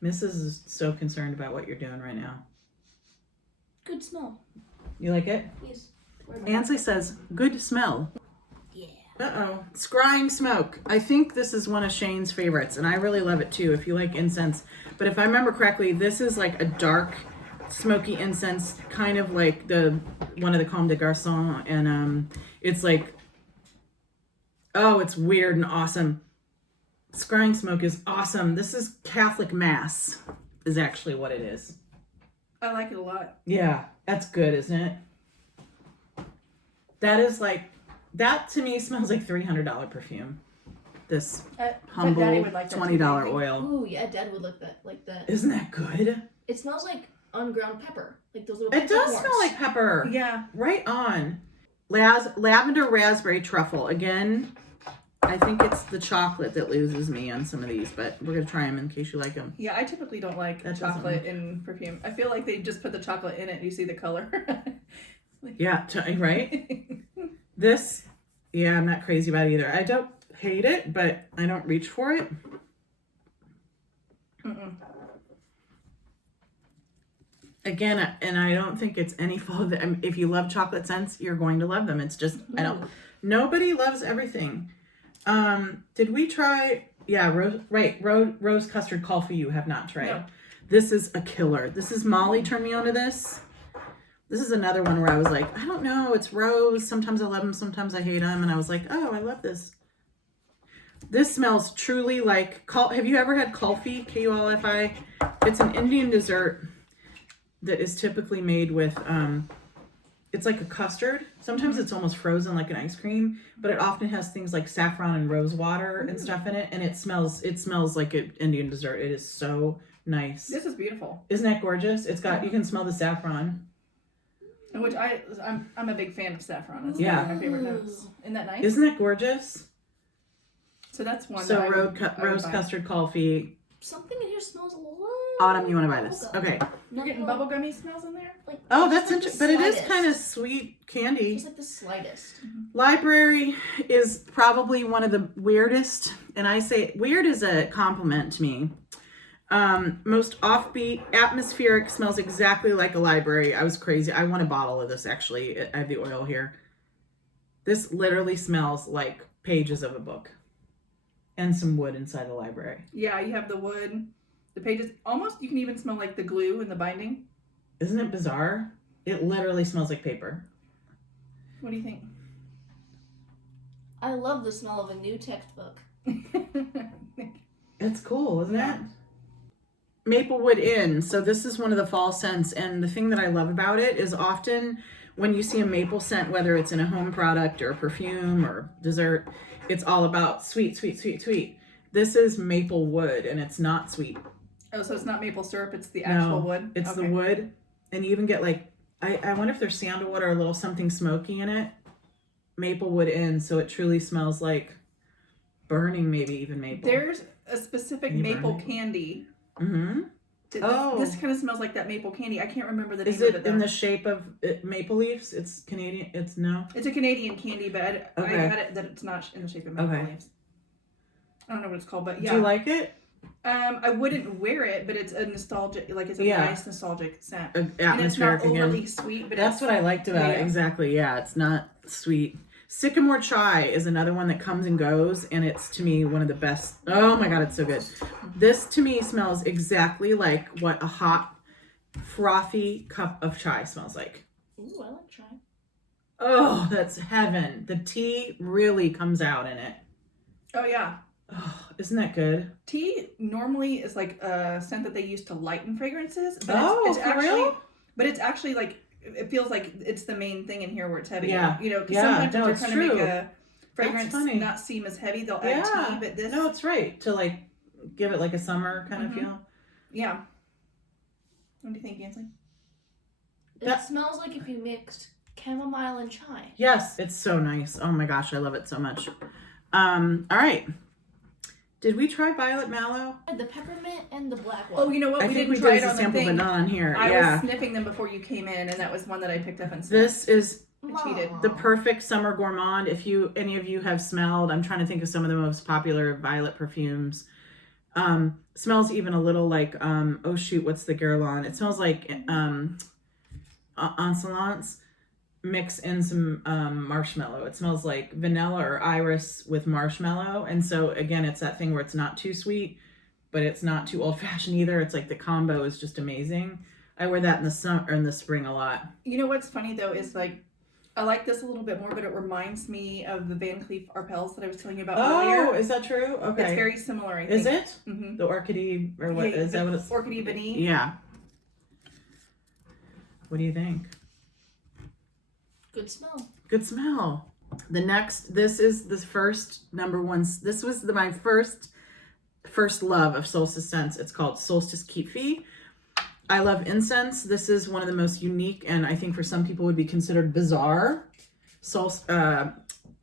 Mrs. is so concerned about what you're doing right now. Good smell. You like it? Yes. Ansley says, good smell. Yeah. Uh-oh. Scrying Smoke. I think this is one of Shane's favorites, and I really love it too if you like incense. But if I remember correctly, this is like a dark, smoky incense, kind of like one of the Comme des Garçons, and it's like, oh, it's weird and awesome. Scrying Smoke is awesome. This is Catholic Mass, is actually what it is. I like it a lot. Yeah, that's good, isn't it? That is like, that to me smells like $300 perfume. This humble Daddy would like that $20 too, oil. Ooh, yeah, Dad would like that. Isn't that good? It smells like unground pepper, like those little. It does smell like pepper. Yeah. Right on. Lavender Raspberry Truffle. Again, I think it's the chocolate that loses me on some of these, but we're going to try them in case you like them. Yeah, I typically don't like chocolate in perfume. I feel like they just put the chocolate in it and you see the color. Yeah, right? This, yeah, I'm not crazy about either. I don't hate it, but I don't reach for it. Mm-mm. Again, and I don't think it's any fault of them. If you love chocolate scents, you're going to love them. It's just, nobody loves everything. Did we try, rose custard coffee you have not tried. No. This is a killer. This is Molly turned me onto this. This is another one where I was like, I don't know, it's rose. Sometimes I love them, sometimes I hate them. And I was like, oh, I love this. This smells truly like, have you ever had kulfi, Kulfi? It's an Indian dessert that is typically made with, it's like a custard. Sometimes it's almost frozen like an ice cream, but it often has things like saffron and rose water and stuff in it. And it smells like an Indian dessert. It is so nice. This is beautiful. Isn't that gorgeous? It's got, you can smell the saffron. Which I'm a big fan of saffron. It's Yeah. one of my favorite notes. Isn't that nice? Isn't that gorgeous? So that's one. So that rose custard coffee. Something in here smells a little. Autumn, you want to buy this? Okay. You're getting bubblegummy smells in there? Like, Oh, that's like interesting. But it is kind of sweet candy. It's like the slightest. Library is probably one of the weirdest, and I say weird is a compliment to me. Most offbeat, atmospheric, smells exactly like a library. I was crazy. I want a bottle of this, actually. I have the oil here. This literally smells like pages of a book and some wood inside the library. Yeah, you have the wood, the pages. Almost, you can even smell like the glue and the binding. Isn't it bizarre? It literally smells like paper. What do you think? I love the smell of a new textbook. It's cool, isn't it? Maplewood Inn. So this is one of the fall scents, and the thing that I love about it is often when you see a maple scent, whether it's in a home product or a perfume or dessert, it's all about sweet, sweet, sweet, sweet. This is maple wood, and it's not sweet. Oh, so it's not maple syrup, it's the actual wood? It's the wood, and you even get like, I wonder if there's sandalwood or a little something smoky in it. Maplewood Inn, so it truly smells like burning, maybe even maple. There's a specific maple candy. Mm-hmm. This kind of smells like that maple candy. I can't remember the name Is of it. it in the shape of maple leaves? It's Canadian. It's a Canadian candy, but I had it that it's not in the shape of maple leaves. I don't know what it's called, but yeah. Do you like it? I wouldn't wear it, but it's a nostalgic, like it's a nice nostalgic scent. Atmospheric and it's not again. overly sweet, but that's what I liked about it. Exactly. Yeah, it's not sweet. Sycamore Chai is another one that comes and goes, and it's to me one of the best. Oh my god, it's so good. This to me smells exactly like what a hot, frothy cup of chai smells like. Ooh, I like chai. Oh, that's heaven. The tea really comes out in it. Oh yeah. Oh, isn't that good? Tea normally is like a scent that they use to lighten fragrances, but it's for actually, real? But it's actually like, it feels like it's the main thing in here where it's heavy. Yeah. You know, because sometimes if they're trying to make a fragrance funny. not seem as heavy, they'll add tea, but this... No, it's right. To like give it like a summer kind of feel. Yeah. What do you think, Ansley? It smells like if you mixed chamomile and chai. Yes, it's so nice. Oh my gosh, I love it so much. All right. Did we try Violet Mallow? The peppermint and the black one. Oh, you know what? I think we try did it a on sample, the but thing. not on here. I was sniffing them before you came in, and that was one that I picked up and sniffed. This is cheated. the perfect summer gourmand. If any of you have smelled, I'm trying to think of some of the most popular Violet perfumes. Smells even a little like, oh shoot, what's the Guerlain? It smells like Insolence mix in some marshmallow. It smells like vanilla or iris with marshmallow. And so again, it's that thing where it's not too sweet, but it's not too old fashioned either. It's like the combo is just amazing. I wear that in the summer or in the spring a lot. You know what's funny though is like I like this a little bit more, but it reminds me of the Van Cleef Arpels that I was telling you about earlier. Oh, is that true? Okay. It's very similar, I think. Is it? Mm-hmm. The orchidee, or what is that? What it's Orchidee Vanille. Yeah. What do you think? Good smell. Good smell. The next, this is the first number one. This was my first love of Solstice Scents. It's called Solstice Keepfee. I love incense. This is one of the most unique, and I think for some people would be considered bizarre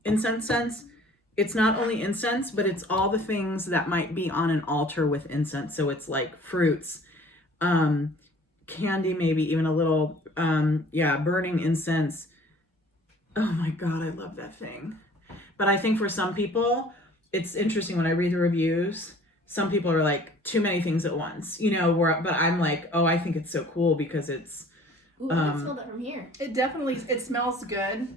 incense scents. It's not only incense, but it's all the things that might be on an altar with incense. So it's like fruits, candy, maybe even a little, burning incense. Oh my God, I love that thing. But I think for some people, it's interesting when I read the reviews. Some people are like, too many things at once, but I'm like, oh, I think it's so cool because it's... Ooh, I can smell that from here. It smells good,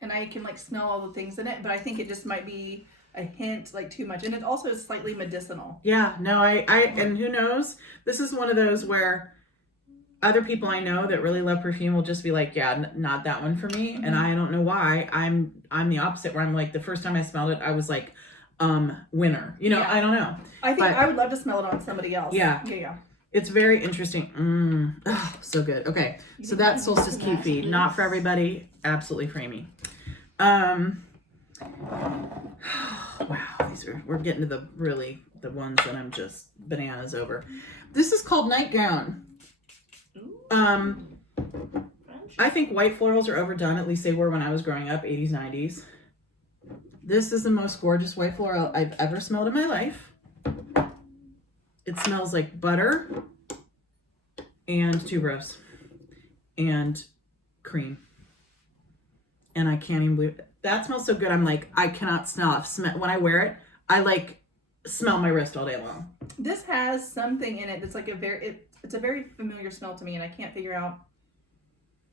and I can like smell all the things in it, but I think it just might be a hint like too much. And it also is slightly medicinal. Yeah, no, and who knows? This is one of those where other people I know that really love perfume will just be like, yeah, not that one for me. Mm-hmm. And I don't know why. I'm the opposite, where I'm like, the first time I smelled it, I was like, winner. I don't know. I think I would love to smell it on somebody else. Yeah. Yeah. It's very interesting. Oh, so good. Okay. So that's Solstice Keepfee. Not for everybody. Absolutely framey. Wow. We're getting to the ones that I'm just bananas over. This is called Nightgown. I think white florals are overdone. At least they were when I was growing up, 80s, 90s. This is the most gorgeous white floral I've ever smelled in my life. It smells like butter and tuberose and cream. And I can't even believe it. That smells so good. I'm like, I cannot smell it. When I wear it, I like smell my wrist all day long. This has something in it that's like it's a very familiar smell to me, and I can't figure out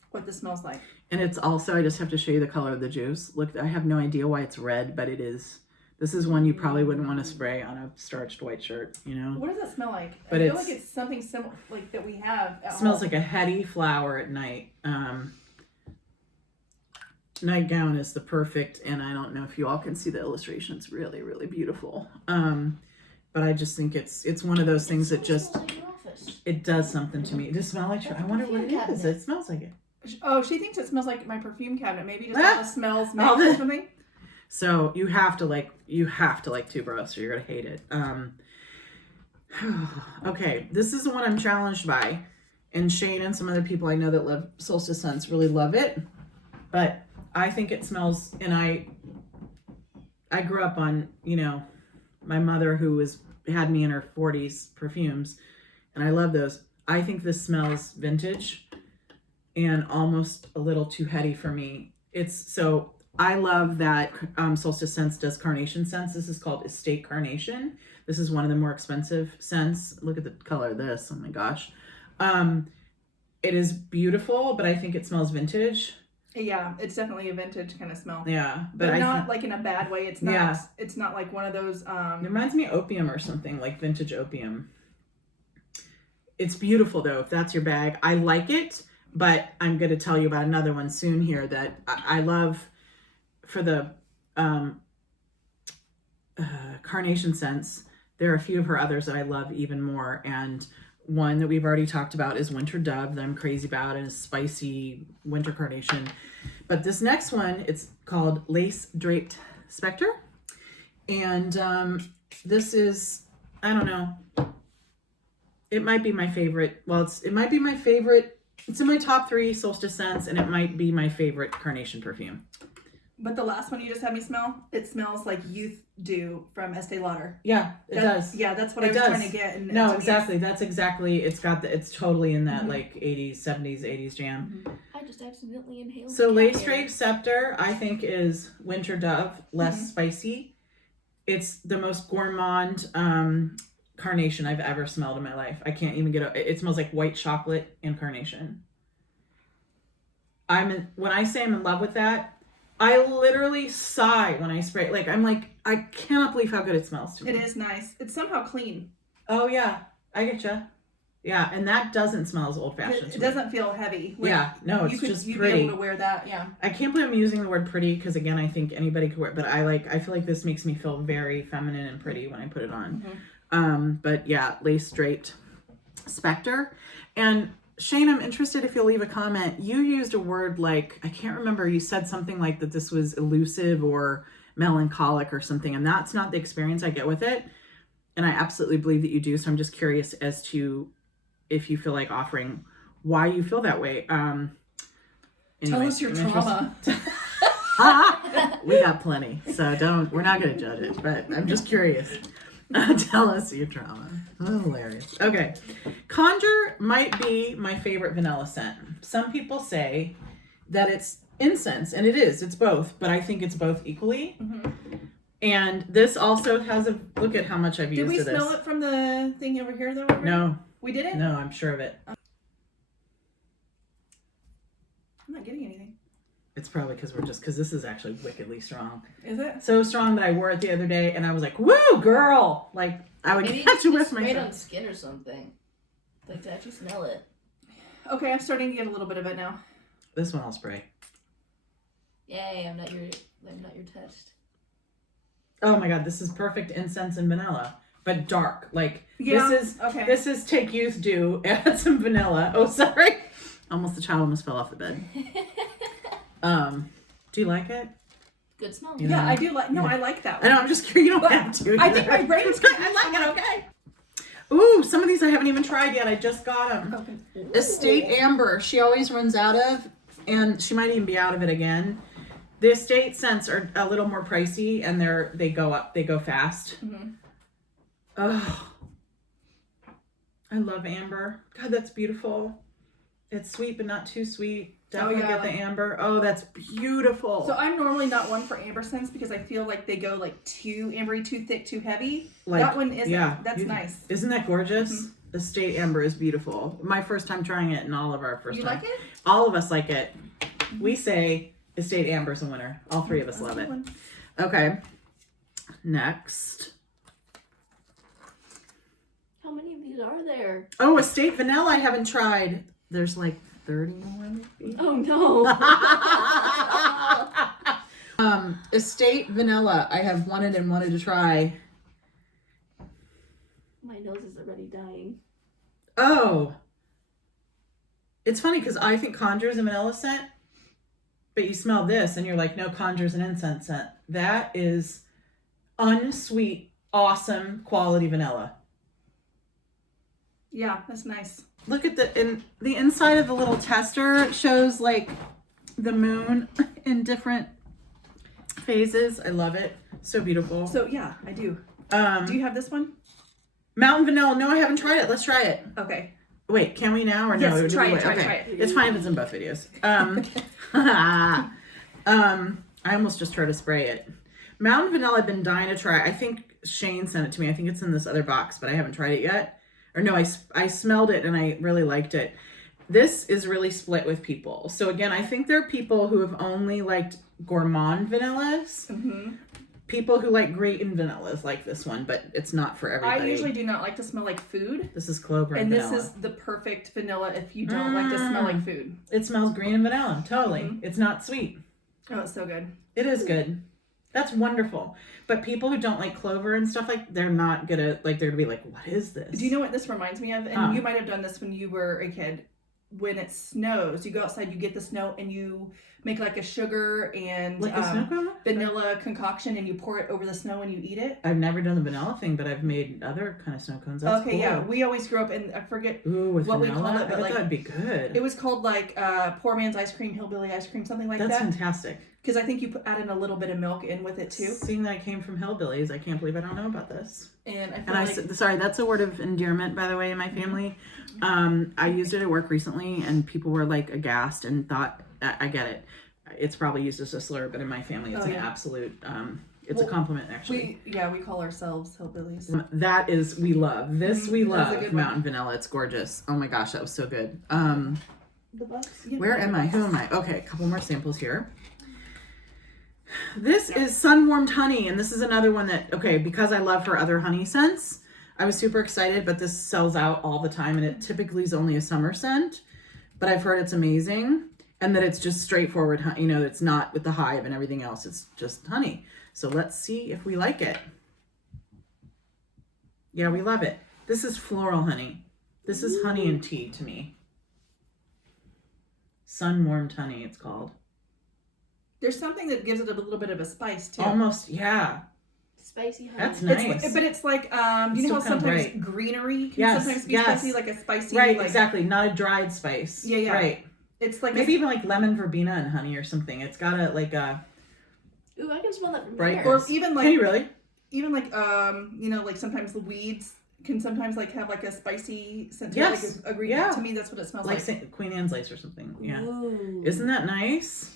what this smells like. And it's also, I just have to show you the color of the juice. Look, I have no idea why it's red, but it is. This is one you probably wouldn't want to spray on a starched white shirt, What does that smell like? But I feel like it's something similar, like that we have. It smells like a heady flower at night. Nightgown is the perfect, and I don't know if you all can see the illustration. It's really, really beautiful. But I just think it's one of those things that just, it does something to me. It just smells like, I wonder what it is. It smells like it. Oh, she thinks it smells like my perfume cabinet. Maybe just all the smells mix or something. So you have to like tuberose or you're gonna hate it. Okay, this is the one I'm challenged by, and Shane and some other people I know that love Solstice Scents really love it, but I think it smells, and I grew up on, my mother who had me in her 40s perfumes, and I love those. I think this smells vintage and almost a little too heady for me. I love that Solstice Scents does carnation scents. This is called Estate Carnation. This is one of the more expensive scents. Look at the color of this. Oh my gosh. It is beautiful, but I think it smells vintage. Yeah, it's definitely a vintage kind of smell. Yeah, but not like in a bad way. It's not. Yeah. It's not like one of those. It reminds me of opium or something, like vintage opium. It's beautiful though. If that's your bag, I like it. But I'm going to tell you about another one soon here that I love. For the carnation scents, there are a few of her others that I love even more, and one that we've already talked about is Winter Dove that I'm crazy about, and a spicy winter carnation. But this next one, it's called Lace Draped Spectre, and this is, I don't know, it might be my favorite. Well, it might be my favorite. It's in my top 3 Solstice Scents, and it might be my favorite carnation perfume. But the last one you just had me smell, it smells like Youth Dew from Estee Lauder. Yeah, it does. Yeah, that's what I was trying to get. And no, exactly. That's exactly. It's totally in that like 80s, 70s, 80s jam. Mm-hmm. I just accidentally inhaled. So Lace Draped Scepter, I think, is Winter Dove, less spicy. It's the most gourmand Carnation I've ever smelled in my life. I can't even it smells like white chocolate and Carnation. When I say I'm in love with that, I literally sigh when I spray. Like, I'm like, I cannot believe how good it smells to me. It is nice. It's somehow clean. Oh yeah, I get you. Yeah, and that doesn't smell as old-fashioned. It doesn't feel heavy. Like, yeah, no, it's just you'd pretty. be able to wear that, yeah. I can't believe I'm using the word pretty because, again, I think anybody could wear it, but I feel like this makes me feel very feminine and pretty when I put it on. But yeah, lace draped Spectre. And Shane, I'm interested if you'll leave a comment. You used a word like, I can't remember, you said something like that this was elusive or melancholic or something, and that's not the experience I get with it. And I absolutely believe that you do, so I'm just curious as to if you feel like offering why you feel that way. Tell us your I'm trauma. We got plenty, so we're not going to judge it, but I'm just curious. Tell us your trauma. Oh, hilarious. Okay. Conjure might be my favorite vanilla scent. Some people say that it's incense, and it is. It's both, but I think it's both equally. And this also has look at how much I've used of this. Did we smell it from the thing over here, though? No. We didn't? No, I'm sure of it. I'm not getting anything. It's probably because this is actually wickedly strong. Is it? So strong that I wore it the other day, and I was like, "Woo, girl!" Like I would Maybe catch it with sprayed myself. on skin or something. Like to actually smell it. Okay, I'm starting to get a little bit of it now. This one I'll spray. Yay! I'm not your test. Oh my god, this is perfect incense and vanilla, but dark. Like Yeah, this is take youth dew, add some vanilla. Oh, sorry, the child almost fell off the bed. Do you like it? Good smell. You Yeah, know? I do like. No, Yeah. I like that I one. know. I'm just curious. You don't But have to. I think my brain's. I like it. Okay. Ooh, some of these I haven't even tried yet. I just got them. Okay. Estate Amber. She always runs out of, and she might even be out of it again. The estate scents are a little more pricey, and they go up. They go fast. Oh, I love amber. God, that's beautiful. It's sweet, but not too sweet. Definitely get the amber. Oh, that's beautiful. So I'm normally not one for amber scents because I feel like they go like too ambery, too thick, too heavy. Like, that one isn't. yeah, That's nice. Isn't that gorgeous? Estate Amber is beautiful. My first time trying it, and all of our first You time. like it? All of us like it. We say Estate Amber's a winner. All three of us love it. Okay. Next. How many of these are there? Oh, Estate Vanilla I haven't tried. There's like 30 more maybe. Oh no. Estate Vanilla I have wanted to try. My nose is already dying. Oh. It's funny because I think Conjure is a vanilla scent, but you smell this and you're like, no, Conjure's an incense scent. That is unsweet, awesome quality vanilla. Yeah, that's nice. Look at the inside of the little tester shows like the moon in different phases. I love it. So beautiful. So yeah, I do. Do you have this one? Mountain Vanilla. No, I haven't tried it. Let's try it. Okay. Wait, can we now or Yes, no? try it. It's fine if it's in both videos. I almost just tried to spray it. Mountain Vanilla I've been dying to try. I think Shane sent it to me. I think it's in this other box, but I haven't tried it yet. Or no, I smelled it and I really liked it. This is really split with people. So again, I think there are people who have only liked gourmand vanillas. People who like Gratin vanillas like this one, but it's not for everybody. I usually do not like to smell like food. This is clover and vanilla. this is the perfect vanilla if you don't like to smell like food. It smells green and vanilla. Totally. It's not sweet. Oh, it's so good. It is good. That's wonderful. But people who don't like clover and stuff they're not gonna they're gonna be like, what is this? Do you know what this reminds me of? And you might have done this when you were a kid. When it snows, you go outside, you get the snow, and you make like a sugar and like a snow cone? vanilla concoction, and you pour it over the snow and you eat it. I've never done the vanilla thing, but I've made other kind of snow cones. That's okay, cool. yeah. We always grew up, and I forget with what vanilla? we called it, but I like thought that'd be good. It was called like poor man's ice cream, hillbilly ice cream, something like that. That's fantastic. Because I think you add in a little bit of milk in with it too. Seeing that I came from hillbillies, I can't believe I don't know about this. And I feel sorry, that's a word of endearment, by the way, in my family. I used it at work recently, and people were like aghast and thought, I get it. It's probably used as a slur, but in my family, it's an absolute It's a compliment, actually. We call ourselves hillbillies. That is, we love. This we That's a love. good Mountain Vanilla. It's gorgeous. Oh my gosh, that was so good. The bucks? Yeah, Where am I? Who am I? Okay, a couple more samples here. This is Sun Warmed Honey, and this is another one that, okay, because I love her other honey scents, I was super excited, but this sells out all the time, and it typically is only a summer scent, but I've heard it's amazing, and that it's just straightforward, you know, it's not with the hive and everything else, it's just honey. So let's see if we like it. Yeah, we love it. This is floral honey. This is honey and tea to me. Sun Warmed Honey, it's called. There's something that gives it a little bit of a spice too. Almost, yeah. Spicy honey. That's nice. But it's like, you know how sometimes greenery can sometimes be spicy, like a spicy. Right, like, exactly. Not a dried spice. Yeah. Right. It's like maybe even like lemon verbena and honey or something. It's got a like a. Ooh, I can smell that from Bright. here. Or even like. Can you really? Even like you know, like sometimes the weeds can sometimes like have like a spicy scent. Yes. Like a green. Yeah. To me, that's what it smells like. Queen Anne's lace or something. Yeah. Ooh. Isn't that nice?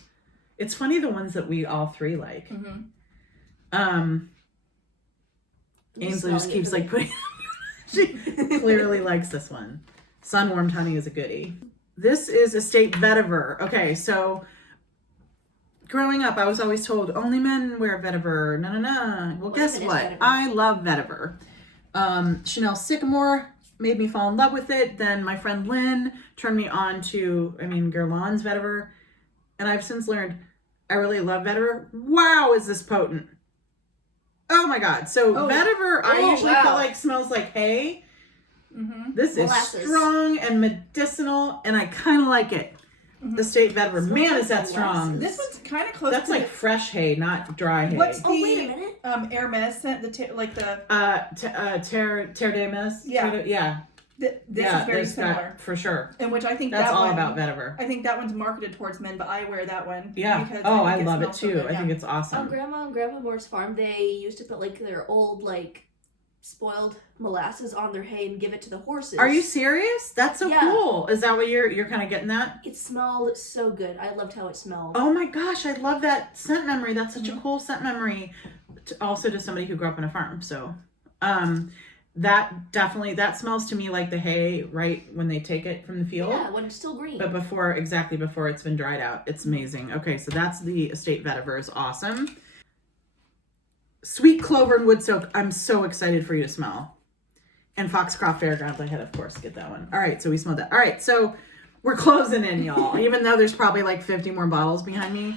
It's funny the ones that we all three like. Ansley just keeps like putting. She clearly likes this one. Sun Warmed Honey is a goodie. This is Estate Vetiver. Okay, so growing up, I was always told only men wear vetiver. No. Well, guess what? I love vetiver. Chanel Sycamore made me fall in love with it. Then my friend Lynn turned me on to, Guerlain's vetiver. And I've since learned I really love vetiver. Wow, is this potent? Oh my God. So vetiver, I usually feel like smells like hay. This Molasses. is strong and medicinal, and I kind of like it. Estate Vetiver. Man, is that strong. This one's kind of close. That's to like fresh hay, not dry hay. What's the wait a minute. Hermes scent? Tenebrious Mist. Yeah. Yeah. This is very similar. For sure. And which I think that's that all one, about vetiver. I think that one's marketed towards men, but I wear that one. Yeah. Because I love it too. So good, I think it's awesome. On Grandma and Grandpa Moore's farm, they used to put like their old like spoiled molasses on their hay and give it to the horses. Are you serious? That's so cool. Is that what you're kind of getting that? It smelled so good. I loved how it smelled. Oh my gosh, I love that scent memory. That's such a cool scent memory. Also to somebody who grew up on a farm. So, that smells to me like the hay right when they take it from the field. Yeah, when it's still green. But before it's been dried out. It's amazing. Okay, so that's the Estate Vetiver. Is awesome. Sweet Clover and Wood Soak. I'm so excited for you to smell. And Foxcroft Fairgrounds. I had, of course, get that one. All right, so we smelled that. All right, so we're closing in, y'all. Even though there's probably like 50 more bottles behind me.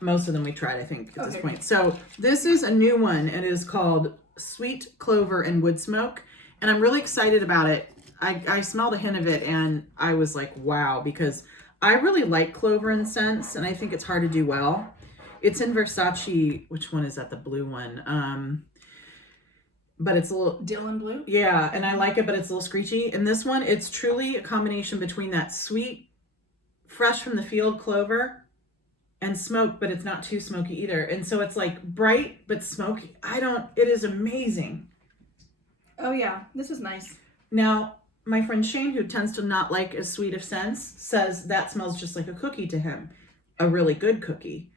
Most of them we tried, I think, at this point. So this is a new one. It is called Sweet Clover and Wood Smoke. And I'm really excited about it. I smelled a hint of it and I was like, wow, because I really like clover and scents and I think it's hard to do well. It's in Versace. Which one is that? The blue one. But it's a little... Dylan Blue? Yeah, and I like it, but it's a little screechy. And this one, it's truly a combination between that sweet, fresh from the field clover and smoke, but it's not too smoky either. And so it's like bright, but smoky. It is amazing. Oh yeah, this is nice. Now, my friend Shane, who tends to not like as sweet of scents, says that smells just like a cookie to him. A really good cookie.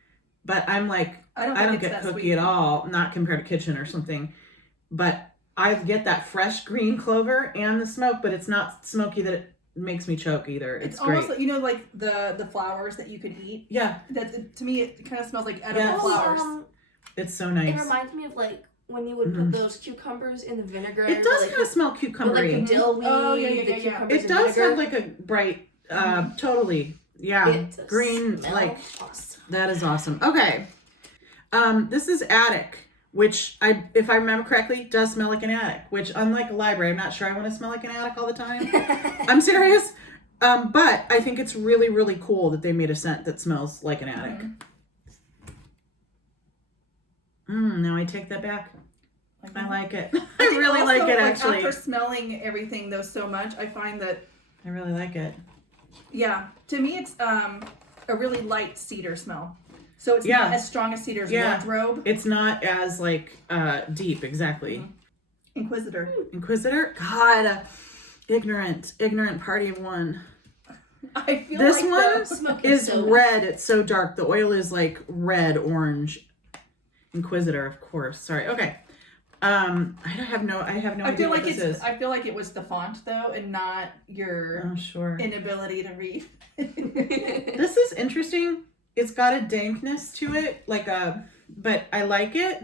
But I'm like, I don't get cookie sweet at all, not compared to kitchen or something. But I get that fresh green clover and the smoke, but it's not smoky that it makes me choke either. It's great. Almost like, like the flowers that you could eat. Yeah. To me, it kind of smells like edible flowers. It's so nice. It reminds me of like when you would put those cucumbers in the vinegar. It does kind of smell cucumbery. Like the dill weed, the cucumbers It does have like a bright, totally, green, like, awesome. That is awesome. Okay. This is Attic, which if I remember correctly, does smell like an attic, which unlike a library, I'm not sure I want to smell like an attic all the time. I'm serious. But I think it's really, really cool that they made a scent that smells like an attic. Now I take that back. I like it. I really also, like it, actually. After smelling everything, though, so much, I find that... I really like it. Yeah. To me, it's a really light cedar smell. So it's not as strong as cedar's wardrobe. It's not as, like, deep, exactly. Inquisitor? God, ignorant party of one. I feel this like one is red. It's so dark. The oil is, like, red, orange. Inquisitor, of course. Sorry. Okay. I have no idea what this is. I feel like it was the font though, and not your inability to read. This is interesting. It's got a dankness to it, but I like it.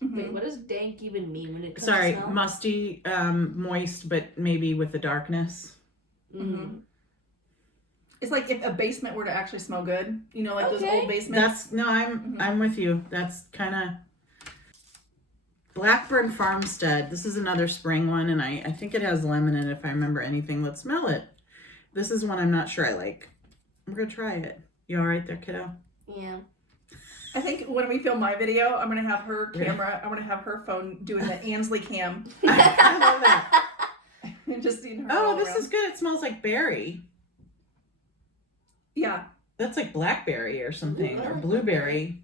Wait, what does dank even mean when it comes Sorry, to smell? musty, moist, but maybe with the darkness. Mm-hmm. It's like if a basement were to actually smell good, you know, like those old basements. I'm with you. That's kind of Blackburn Farmstead. This is another spring one, and I think it has lemon in it. If I remember anything, let's smell it. This is one I'm not sure I like. I'm gonna try it. You all right there, kiddo? Yeah. I think when we film my video, I'm gonna have her camera. I'm gonna have her phone doing the Ansley cam. I love that. And just seeing her. Oh, this is good. It smells like berry. Yeah. That's like blackberry or something, Ooh, or blueberry.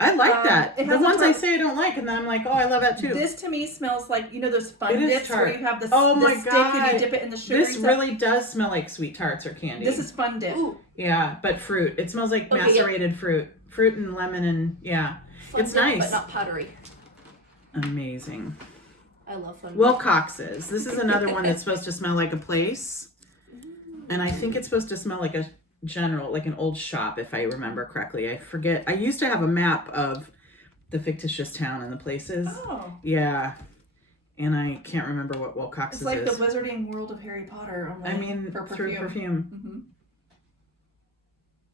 I like that. The ones I say I don't like, and then I'm like, oh, I love that too. This to me smells like, you know, those fun dips where you have the stick and you dip it in the sugar. This really does smell like sweet tarts or candy. This is fun dip. Ooh. Yeah, but fruit. It smells like macerated fruit. Fruit and lemon and Fun it's dip, nice. but not powdery. Amazing. I love fun dip. Wilcox's. This is another one that's supposed to smell like a place. And I think it's supposed to smell like a like an old shop, if I remember correctly. I forget. I used to have a map of the fictitious town and the places. Oh. Yeah. And I can't remember what Wilcox's is. It's like the wizarding world of Harry Potter. Only for through perfume. Mm-hmm.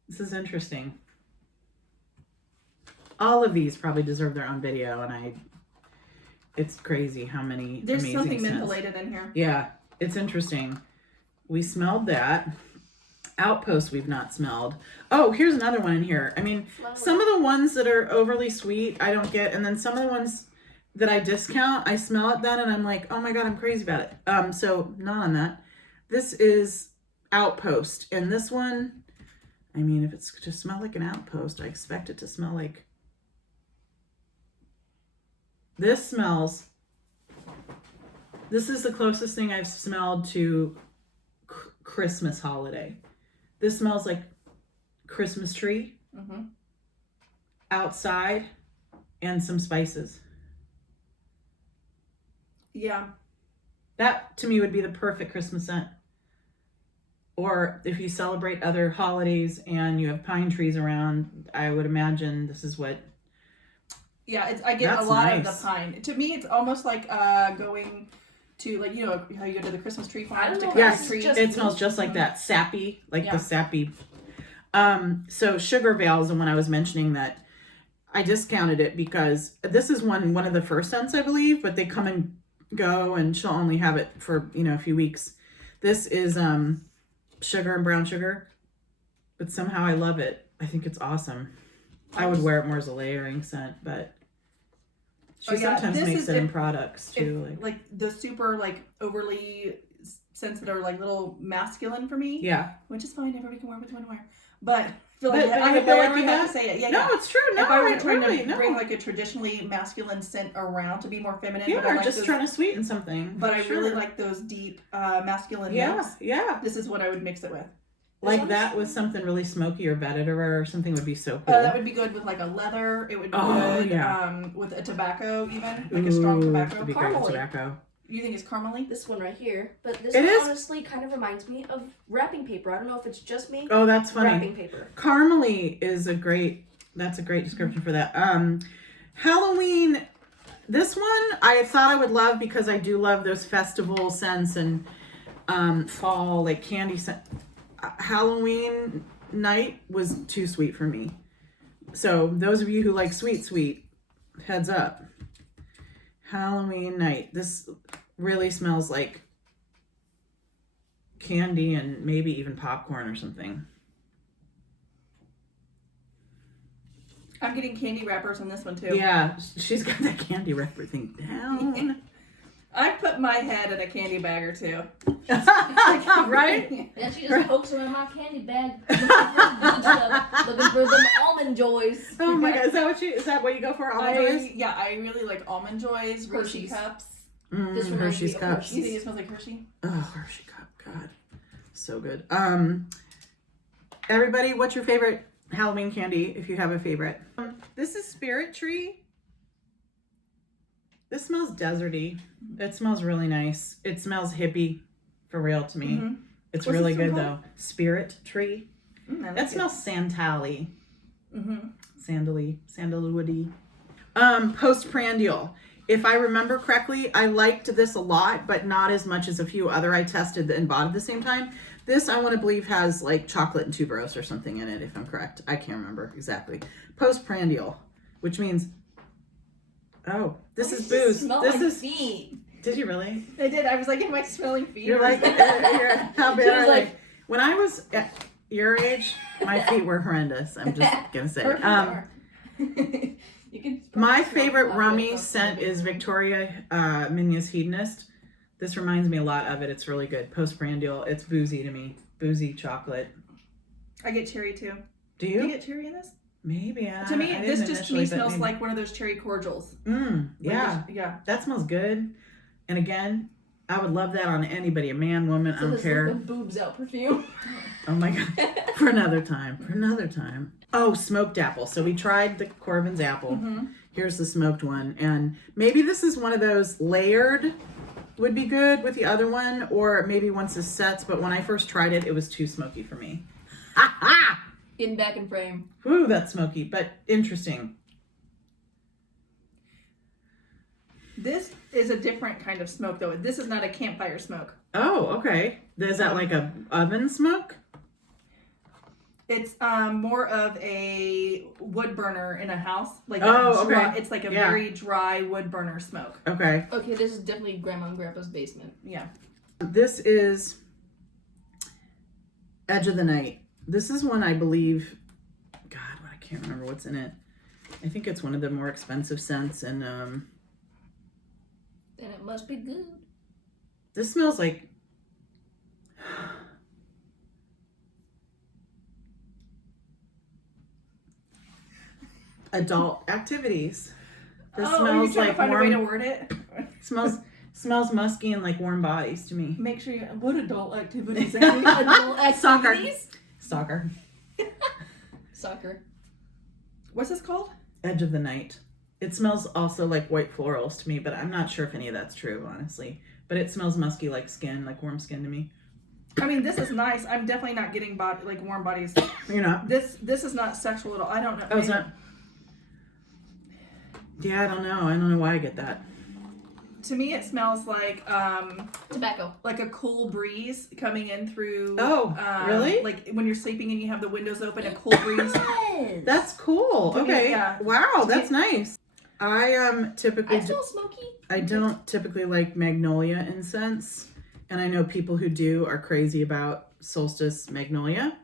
This is interesting. All of these probably deserve their own video, and it's crazy how many There's amazing something scents. mentholated in here. Yeah, it's interesting. We smelled that. Outpost we've not smelled. Oh, here's another one in here. I mean, some of the ones that are overly sweet, I don't get. And then some of the ones that I discount, I smell it then and I'm like, oh my God, I'm crazy about it. So not on that. This is Outpost. And this one, I mean, if it's to smell like an outpost, I expect it to smell like... This smells... This is the closest thing I've smelled to Christmas holiday. This smells like Christmas tree, outside, and some spices. Yeah. That, to me, would be the perfect Christmas scent. Or if you celebrate other holidays and you have pine trees around, I would imagine this is what... Yeah, I get a lot of the pine. To me, it's almost like going... to, like, you know how you go to the Christmas tree farm to yes, trees. It smells just like that, sappy, like the sappy. So Sugar Veil is the one I was mentioning that I discounted it because this is one of the first scents, I believe, but they come and go, and she'll only have it for a few weeks. This is sugar and brown sugar, but somehow I love it. I think it's awesome. I would wear it more as a layering scent, but. She sometimes makes it in products too, like the super overly scents that are like little masculine for me. Yeah, which is fine. Everybody can wear what they want to wear, but I feel like you have to say it. Yeah, no, it's true. No, if I were trying to bring like a traditionally masculine scent around to be more feminine, yeah, but I like just trying to sweeten something. But I really like those deep masculine notes. Yeah. This is what I would mix it with. Like that with something really smoky or vetted or something would be so cool. That would be good with like a leather. It would be good with a tobacco even, like a strong tobacco. Would be great with tobacco. You think it's caramely? This one right here. But this one honestly kind of reminds me of wrapping paper. I don't know if it's just me. Oh, that's funny. Wrapping paper. Caramely is that's a great description for that. Halloween, this one I thought I would love because I do love those festival scents and fall, like candy scent. Halloween night was too sweet for me. So those of you who like sweet, heads up. Halloween night. This really smells like candy and maybe even popcorn or something. I'm getting candy wrappers on this one too. Yeah, she's got that candy wrapper thing down. I put my head in a candy bag or two. Right? And she just pokes around my candy bag looking for good stuff, looking for them almond joys. Oh my God, is that what you go for? Almond joys? Yeah, I really like almond joys, Hershey cups. This Hershey's cups. You think it smells like Hershey? Oh, Hershey cup, God, so good. Everybody, what's your favorite Halloween candy if you have a favorite. This is Spirit Tree. This smells deserty. It smells really nice. It smells hippie for real to me. It's What's really this one good called? though. Spirit Tree. Like That smells sandally. Sandalwoody. Postprandial. If I remember correctly, I liked this a lot, but not as much as a few other I tested and bought at the same time. This, I want to believe, has like chocolate and tuberose or something in it, if I'm correct. I can't remember exactly. Postprandial, which means, oh, this is booze. This is feet. Did you really? I did. I was like, am I smelling feet? You're like, how bad are they? When I was at your age, my feet were horrendous. I'm just gonna say. My favorite rummy scent is Victoria Minia's Hedonist. This reminds me a lot of it. It's really good. Postprandial. It's boozy to me. Boozy chocolate. I get cherry too. Do you? Do you get cherry in this? Maybe. To me, this just to me smells like one of those cherry cordials. Yeah. Yeah. That smells good. And again, I would love that on anybody, a man, woman, So I don't care. Like boobs out perfume. Oh my God. For another time. Oh, smoked apple. So we tried the Corvin's apple. Here's the smoked one. And maybe this is one of those layered would be good with the other one, or maybe once this sets. But when I first tried it, it was too smoky for me. Ha ha! In back and frame. Ooh, that's smoky, but interesting. This is a different kind of smoke, though. This is not a campfire smoke. Oh, okay. Is that like a oven smoke? It's more of a wood burner in a house. Like okay. It's like a very dry wood burner smoke. Okay. Okay, this is definitely Grandma and Grandpa's basement. Yeah. This is Edge of the Night. This is one I believe, God, I can't remember what's in it. I think it's one of the more expensive scents, and Then it must be good. this smells like adult activities. This smells like find warm. a way to word it. Smells musky and like warm bodies to me. Make sure you. What adult activities? Adult activities? Soccer. Soccer. What's this called? Edge of the Night. It smells also like white florals to me, but I'm not sure if any of that's true, honestly. But it smells musky like skin, like warm skin to me. I mean, this is nice. I'm definitely not getting warm bodies. You're not? This is not sexual at all. I don't know. Oh, it's not? Yeah, I don't know why I get that. To me, it smells like tobacco, like a cool breeze coming in through. Oh, really? Like when you're sleeping and you have the windows open, a cool breeze. Yes. That's cool. Okay. Yeah. Wow, that's nice. I typically. I smell smoky. I don't typically like magnolia incense, and I know people who do are crazy about Solstice magnolia.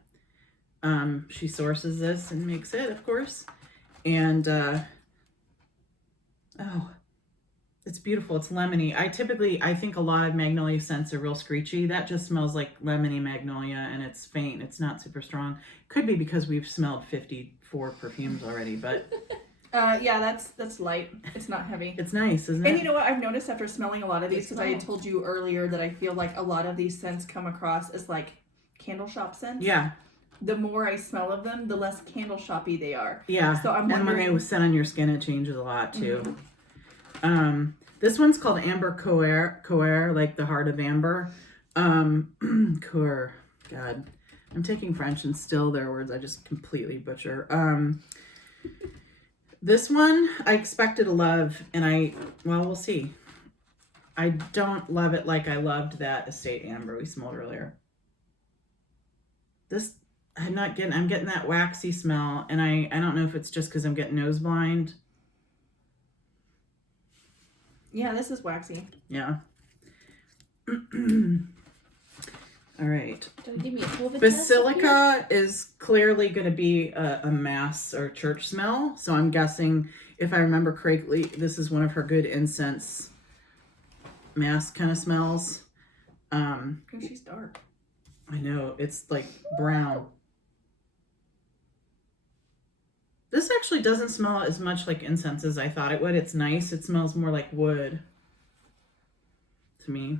She sources this and makes it, of course, and it's beautiful. It's lemony. I think a lot of magnolia scents are real screechy. That just smells like lemony magnolia, and it's faint. It's not super strong. Could be because we've smelled 54 perfumes already, but yeah, that's light. It's not heavy. it's nice, isn't it? And you know what I've noticed after smelling a lot of these, because I had told you earlier that I feel like a lot of these scents come across as like candle shop scents. Yeah. The more I smell of them, the less candle shoppy they are. Yeah. So I'm and wondering. when they set on your skin, it changes a lot too. This one's called Amber Coeur, like the heart of amber. Coeur. God, I'm taking French and still there are words I just completely butcher. This one I expected to love, and we'll see. I don't love it like I loved that Estate Amber we smelled earlier. This, I'm getting that waxy smell, and I don't know if it's just because I'm getting nose blind. Yeah, this is waxy. Yeah. All right. Give me a COVID Basilica is clearly going to be a mass or church smell. So I'm guessing, if I remember correctly, this is one of her good incense mass kind of smells. She's dark. I know. It's like brown. This actually doesn't smell as much like incense as I thought it would. It's nice. It smells more like wood to me.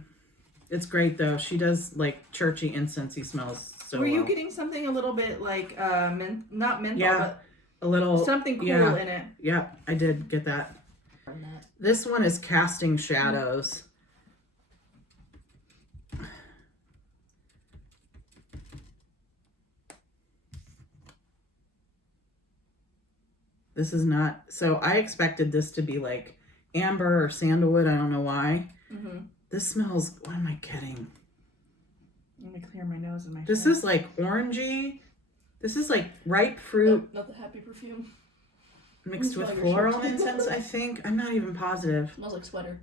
It's great though. She does like churchy, incensey smells so Were you well. getting something a little bit like not menthol, Yeah, but a little something cool yeah. in it? Yep, I did get that. This one is Casting Shadows. This is not, so I expected this to be like amber or sandalwood. I don't know why. Mm-hmm. This smells, what am I getting? Let me clear my nose and my This is like orangey. This is like ripe fruit. Not the happy perfume. Mixed with Smell your floral shirt. incense, I think. I'm not even positive. Smells like sweater.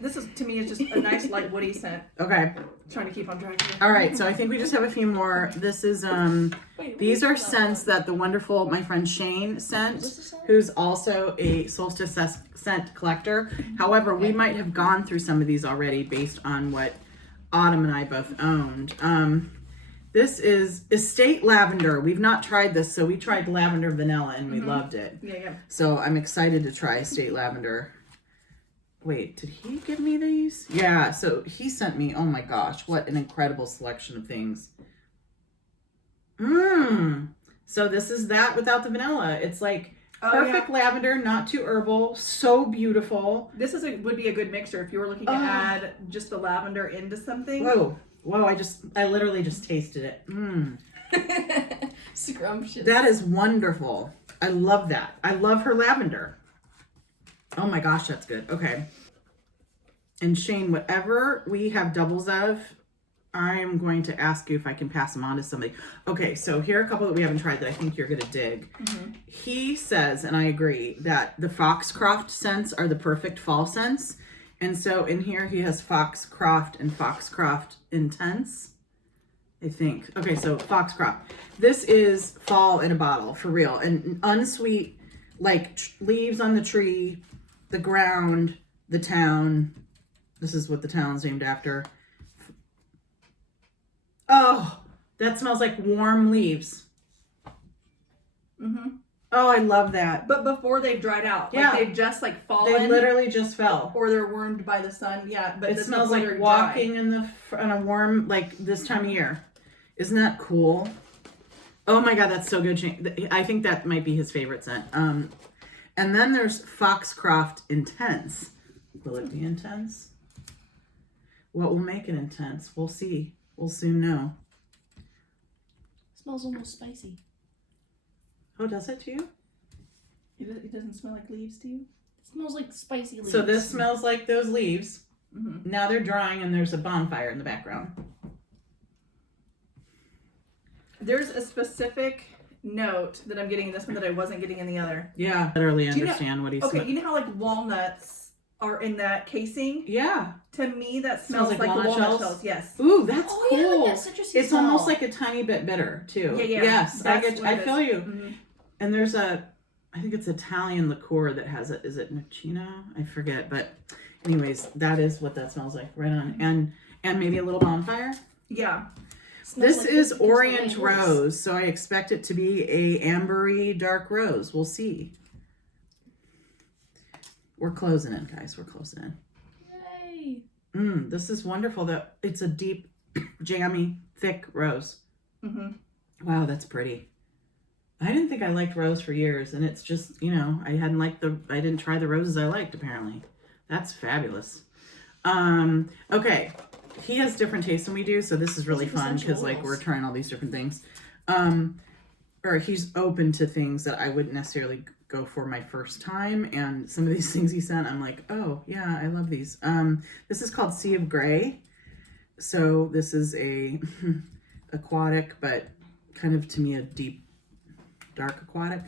This is, to me, is just a nice light woody scent. Okay. Trying to keep on track here. All right, so I think we just have a few more. This is Wait, these are scents that the wonderful my friend Shane sent, who's also a Solstice scent collector. However, we might have gone through some of these already based on what Autumn and I both owned. This is Estate Lavender. We've not tried this, so we tried Lavender Vanilla and we loved it. Yeah. So I'm excited to try Estate Lavender. Wait, did he give me these? Yeah, so he sent me, oh my gosh, what an incredible selection of things. So this is that without the vanilla. It's like perfect lavender, not too herbal, so beautiful. This is would be a good mixture if you were looking to add just the lavender into something. Whoa, I literally just tasted it. Scrumptious. That is wonderful. I love that. I love her lavender. Oh my gosh, that's good. Okay. And Shane, whatever we have doubles of, I am going to ask you if I can pass them on to somebody. Okay, so here are a couple that we haven't tried that I think you're going to dig. Mm-hmm. He says, and I agree, that the Foxcroft scents are the perfect fall scents. And so in here he has Foxcroft and Foxcroft Intense, I think. Okay, so Foxcroft. This is fall in a bottle, for real. And unsweet, like leaves on the tree, the ground, the town. This is what the town's named after. Oh, that smells like warm leaves. Mm-hmm. Oh, I love that. But before they've dried out. Yeah. Like they've just like fallen. They literally just fell. Or they're warmed by the sun. Yeah. But it smells like walking in a warm, like this time of year. Isn't that cool? Oh my God, that's so good. I think that might be his favorite scent. And then there's Foxcroft Intense. Will it be intense? What will make it intense? We'll see. We'll soon know. Smells almost spicy. Oh, does it to you? It doesn't smell like leaves to you? It smells like spicy leaves. So this smells like those leaves. Mm-hmm. Now they're drying and there's a bonfire in the background. There's a specific note that I'm getting in this one that I wasn't getting in the other. Yeah, I literally understand what he's saying. Okay, you know how like walnuts are in that casing? Yeah. To me, that smells like the walnut shells. Yes. Ooh, that's cool. Yeah, like that citrusy it's smell. almost like a tiny bit bitter too. Yeah. Yes, I feel you. Mm-hmm. And there's I think it's Italian liqueur that has it. Is it Nocino? I forget. But anyways, that is what that smells like. Right on. And maybe a little bonfire. Yeah. This like is this Orient because the way it works. Rose, so I expect it to be a ambery dark rose. We'll see. We're closing in, guys. We're closing in. Yay. This is wonderful. That it's a deep, jammy, thick rose. Mm-hmm. Wow, that's pretty. I didn't think I liked rose for years, and it's just, I didn't try the roses I liked, apparently. That's fabulous. Okay. He has different tastes than we do, so this is really fun because we're trying all these different things. Or he's open to things that I wouldn't necessarily go for my first time, and some of these things he sent, I'm like, oh yeah, I love these. This is called Sea of Grey. So this is a aquatic, but kind of to me a deep, dark aquatic.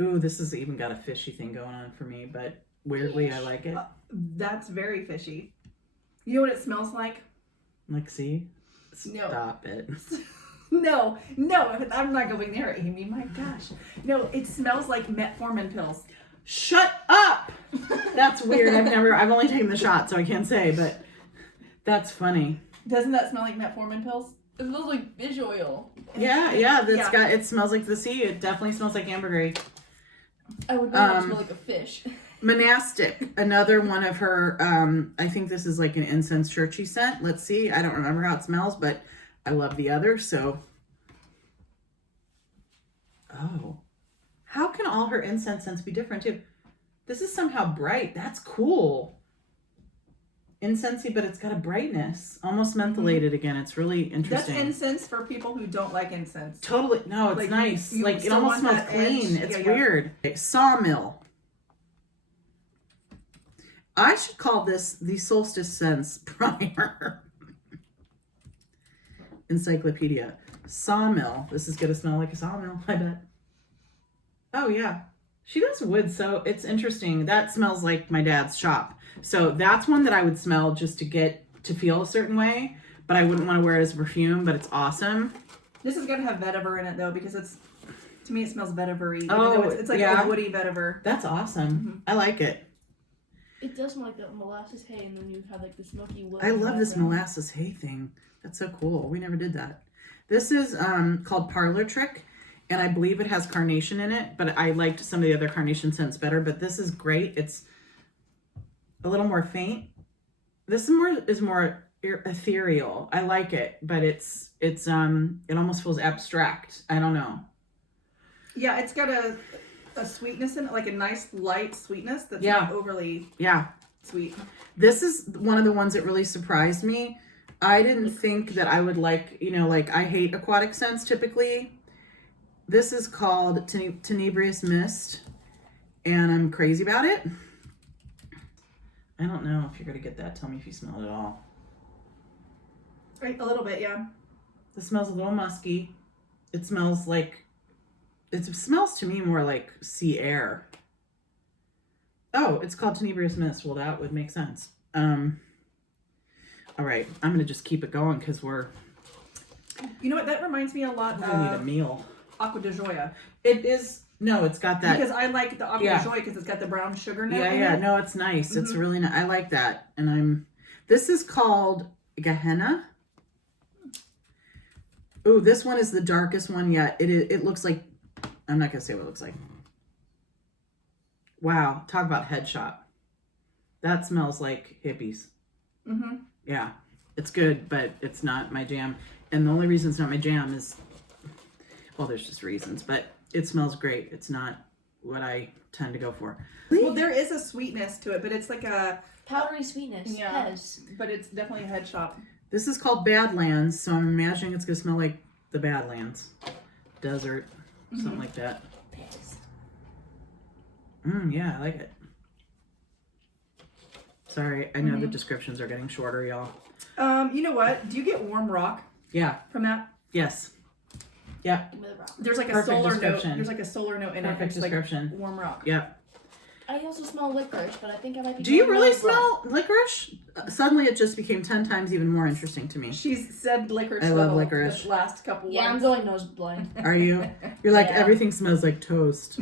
Ooh, this has even got a fishy thing going on for me, but weirdly I like it. That's very fishy. You know what it smells like? Like, see? No. Stop it. No, I'm not going there, Amy. My gosh. No, it smells like metformin pills. Shut up! That's weird. I've only taken the shot, so I can't say, but that's funny. Doesn't that smell like metformin pills? It smells like fish oil. Yeah, it smells like the sea. It definitely smells like ambergris. I would not smell like a fish. Monastic, another one of her, I think this is like an incense churchy scent. Let's see. I don't remember how it smells, but I love the other, so. Oh. How can all her incense scents be different too? This is somehow bright. That's cool. Incensey, but it's got a brightness. Almost mentholated again. It's really interesting. That's incense for people who don't like incense. Totally. No, it's Like, nice. you Like, it still almost want smells that edge. clean. It's Yeah, yeah. weird. Okay, Sawmill. I should call this the Solstice Scents Primer. Encyclopedia. Sawmill. This is going to smell like a sawmill, I bet. Oh, yeah. She does wood, so it's interesting. That smells like my dad's shop. So that's one that I would smell just to get to feel a certain way, but I wouldn't want to wear it as a perfume, but it's awesome. This is going to have vetiver in it, though, because it's, to me, it smells vetiver-y. Oh, it's like yeah. a woody vetiver. That's awesome. I like it. It does smell like that molasses hay, and then you have like the smoky wood. I love this background. molasses hay thing. That's so cool. We never did that. This is called Parlor Trick, and I believe it has Carnation in it, but I liked some of the other Carnation scents better, but this is great. It's a little more faint. This is more ethereal. I like it, but it almost feels abstract. I don't know. Yeah, it's got a sweetness in it, like a nice light sweetness that's Yeah. not overly Yeah. sweet. This is one of the ones that really surprised me. I didn't think that I would like, like I hate aquatic scents typically. This is called Tenebrious Mist, and I'm crazy about it. I don't know if you're going to get that. Tell me if you smell it at all. Right, a little bit, yeah. This smells a little musky. It smells to me more like sea air. Oh, it's called Tenebrious Mist. Well, that would make sense. All right, I'm going to just keep it going because we're... You know what? That reminds me a lot I need a of meal. Aqua de Joya. It is... No, it's got that... Because I like the Aqua Yeah. de Joya because it's got the brown sugar note Yeah, in yeah. it. No, it's nice. It's really nice. I like that. And this is called Gehenna. Ooh, this one is the darkest one yet. It looks like... I'm not going to say what it looks like. Wow. Talk about headshot. That smells like hippies. Mm-hmm. Yeah. It's good, but it's not my jam. And the only reason it's not my jam is... Well, there's just reasons, but it smells great. It's not what I tend to go for. Well, there is a sweetness to it, but it's like a... Powdery sweetness. Yeah. Pez. But it's definitely a head shop. This is called Badlands, so I'm imagining it's going to smell like the Badlands. Desert, something like that. Pez. Yeah, I like it. Sorry, I know the descriptions are getting shorter, y'all. You know what? Do you get warm rock Yeah, from that? yes. Yeah, Give me the rock. There's like a Perfect solar note. description. There's like a solar note in it. Perfect It's like description. warm rock. yeah. I also smell licorice, but I think I might be. Do you going really more brown. smell licorice? Suddenly it just became 10 times even more interesting to me. She's said licorice. I love level licorice. The last couple. Yeah, I'm ones. going nose blind. Are you? You're like, Yeah. everything smells like toast.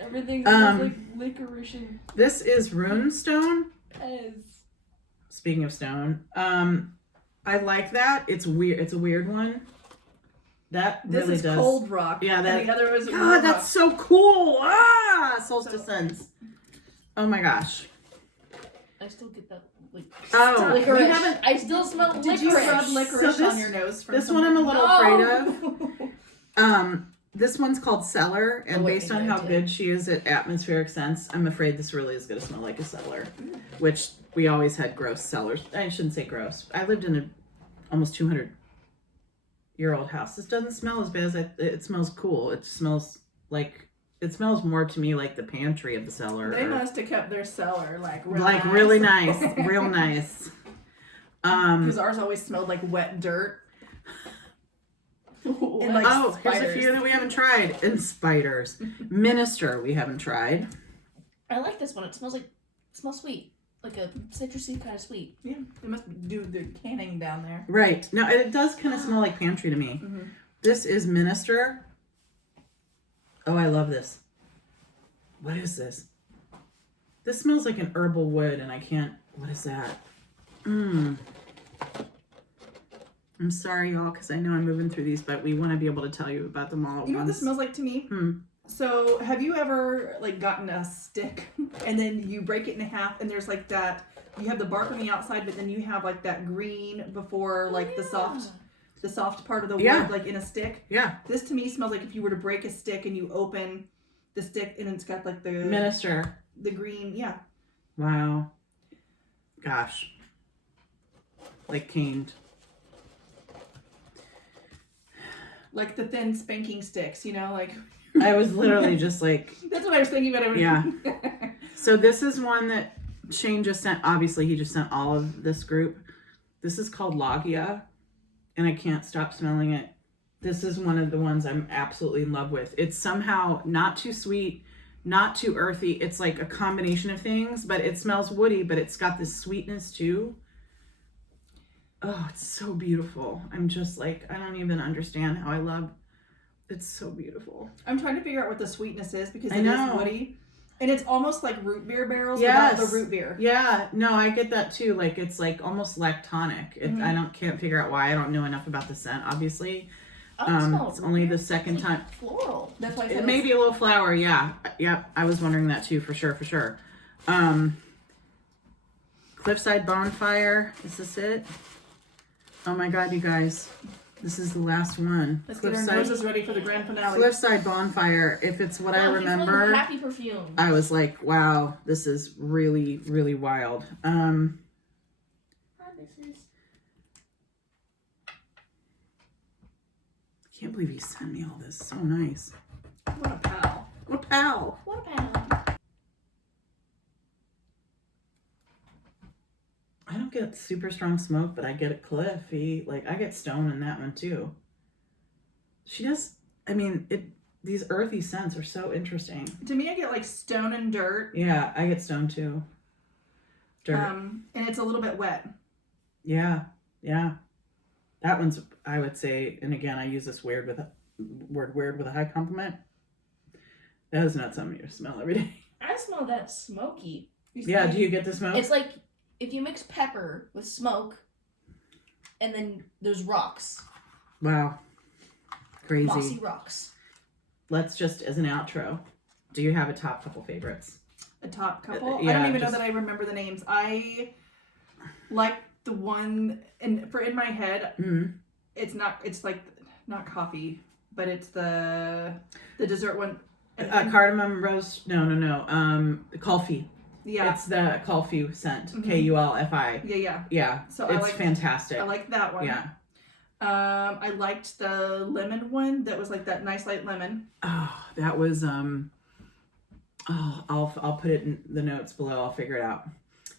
Everything smells like licorice and This is Runestone. Pez. Speaking of stone, I like that. It's weird. It's a weird one. That This really is does. cold rock. Yeah, and that- the other was warm God, that's so cool. Solstice So- Scents. Oh my gosh. I still get that like Oh, licorice. we haven't. I still smell Did licorice. you rub licorice So on your nose? From This one I'm a little afraid of. of. This one's called Cellar, and Oh, wait, based on maybe I how did. good she is at atmospheric scents, I'm afraid this really is going to smell like a cellar, which we always had gross cellars. I shouldn't say gross. I lived in an almost 200-year-old house. This doesn't smell as bad as it smells cool. It smells more to me like the pantry of the cellar. They or- must have kept their cellar like really nice, real nice. Because ours always smelled like wet dirt. And like Oh, here's a spiders. few that we haven't tried. And spiders. Minister, we haven't tried. I like this one. It smells sweet, like a citrusy kind of sweet. Yeah, they must do the canning down there. Right. No, it does kind of smell like pantry to me. Mm-hmm. This is Minister. Oh, I love this. What is this? This smells like an herbal wood, and I can't... What is that? I'm sorry, y'all, because I know I'm moving through these, but we want to be able to tell you about them all at You know what once. this smells like to me? So have you ever like gotten a stick and then you break it in half and there's like that, you have the bark on the outside, but then you have like that green before like the soft part of the wood, like in a stick? Yeah. This to me smells like if you were to break a stick and you open the stick and it's got like the Minister. The green, yeah. Wow. Gosh. Like caned. Like the thin spanking sticks, you know, like. I was literally just like. That's what I was thinking about. Yeah. So this is one that Shane just sent. Obviously, he just sent all of this group. This is called Logia, and I can't stop smelling it. This is one of the ones I'm absolutely in love with. It's somehow not too sweet, not too earthy. It's like a combination of things, but it smells woody, but it's got this sweetness too. Oh, it's so beautiful. I'm just like, I don't even understand how I love. It's so beautiful. I'm trying to figure out what the sweetness is because it is woody. And it's almost like root beer barrels yes. without the root beer. Yeah, no, I get that too. Like it's like almost lactonic. I can't figure out why. I don't know enough about the scent, obviously. It's only the second time. Floral. That's why it may be a little flower. Yeah, yep. I was wondering that too, for sure. Cliffside Bonfire. Is this it? Oh my God, you guys. This is the last one. Let's get our noses ready for the grand finale. Cliffside Bonfire. If it's what I remember, happy perfume. I was like, wow, this is really, really wild. Hi, Mrs. I can't believe he sent me all this. So nice. What a pal. What a pal. What a pal. I don't get super strong smoke, but I get a Cliffy. Like, I get stone in that one too. She does, I mean, these earthy scents are so interesting. To me, I get like stone and dirt. Yeah, I get stone too. Dirt. And it's a little bit wet. Yeah. That one's, I would say, and again, I use this weird with a high compliment. That is not something you smell every day. I smell that smoky. Yeah, do you get the smoke? It's like if you mix pepper with smoke, and then there's rocks. Wow. Crazy. Mossy rocks. Let's just, as an outro, do you have a top couple favorites? A top couple? Yeah, I don't even know that I remember the names. I like the one, in my head, it's like not coffee, but it's the dessert one. Cardamom roast, no. Coffee. Yeah. It's the Kulfi scent. Kulfi. Yeah. So it's fantastic. I like that one. Yeah. I liked the lemon one that was like that nice light lemon. Oh, that was I'll put it in the notes below. I'll figure it out.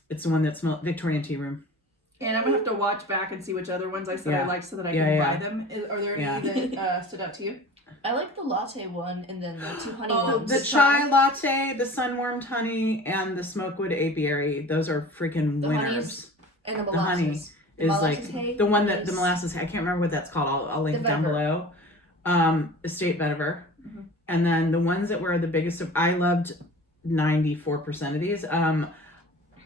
It's the one that smelled Victorian Tea Room. And I'm gonna have to watch back and see which other ones I said I liked so that I can buy them. Are there any that stood out to you? I like the latte one and then the two honey ones. The chai latte, the sunwarmed honey, and the Smokewood Apiary. Those are freaking winners. And the molasses. The honey is like the one that the molasses. I can't remember what that's called. I'll link down below. Estate Vetiver. And then the ones that were the biggest. I loved 94% of these.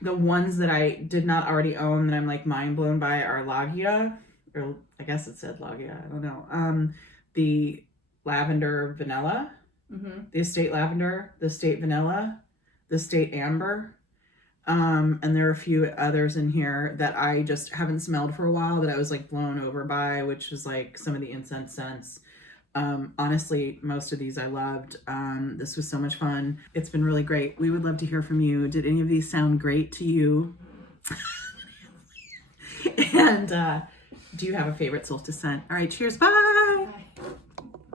The ones that I did not already own that I'm like mind blown by are Logia, or I guess it said Logia. I don't know. The Lavender Vanilla, the Estate Lavender, the Estate Vanilla, the Estate Amber, and there are a few others in here that I just haven't smelled for a while that I was like blown over by, which was like some of the incense scents. Honestly, most of these I loved. This was so much fun. It's been really great. We would love to hear from you. Did any of these sound great to you? And do you have a favorite solstice scent? All right, cheers. Bye.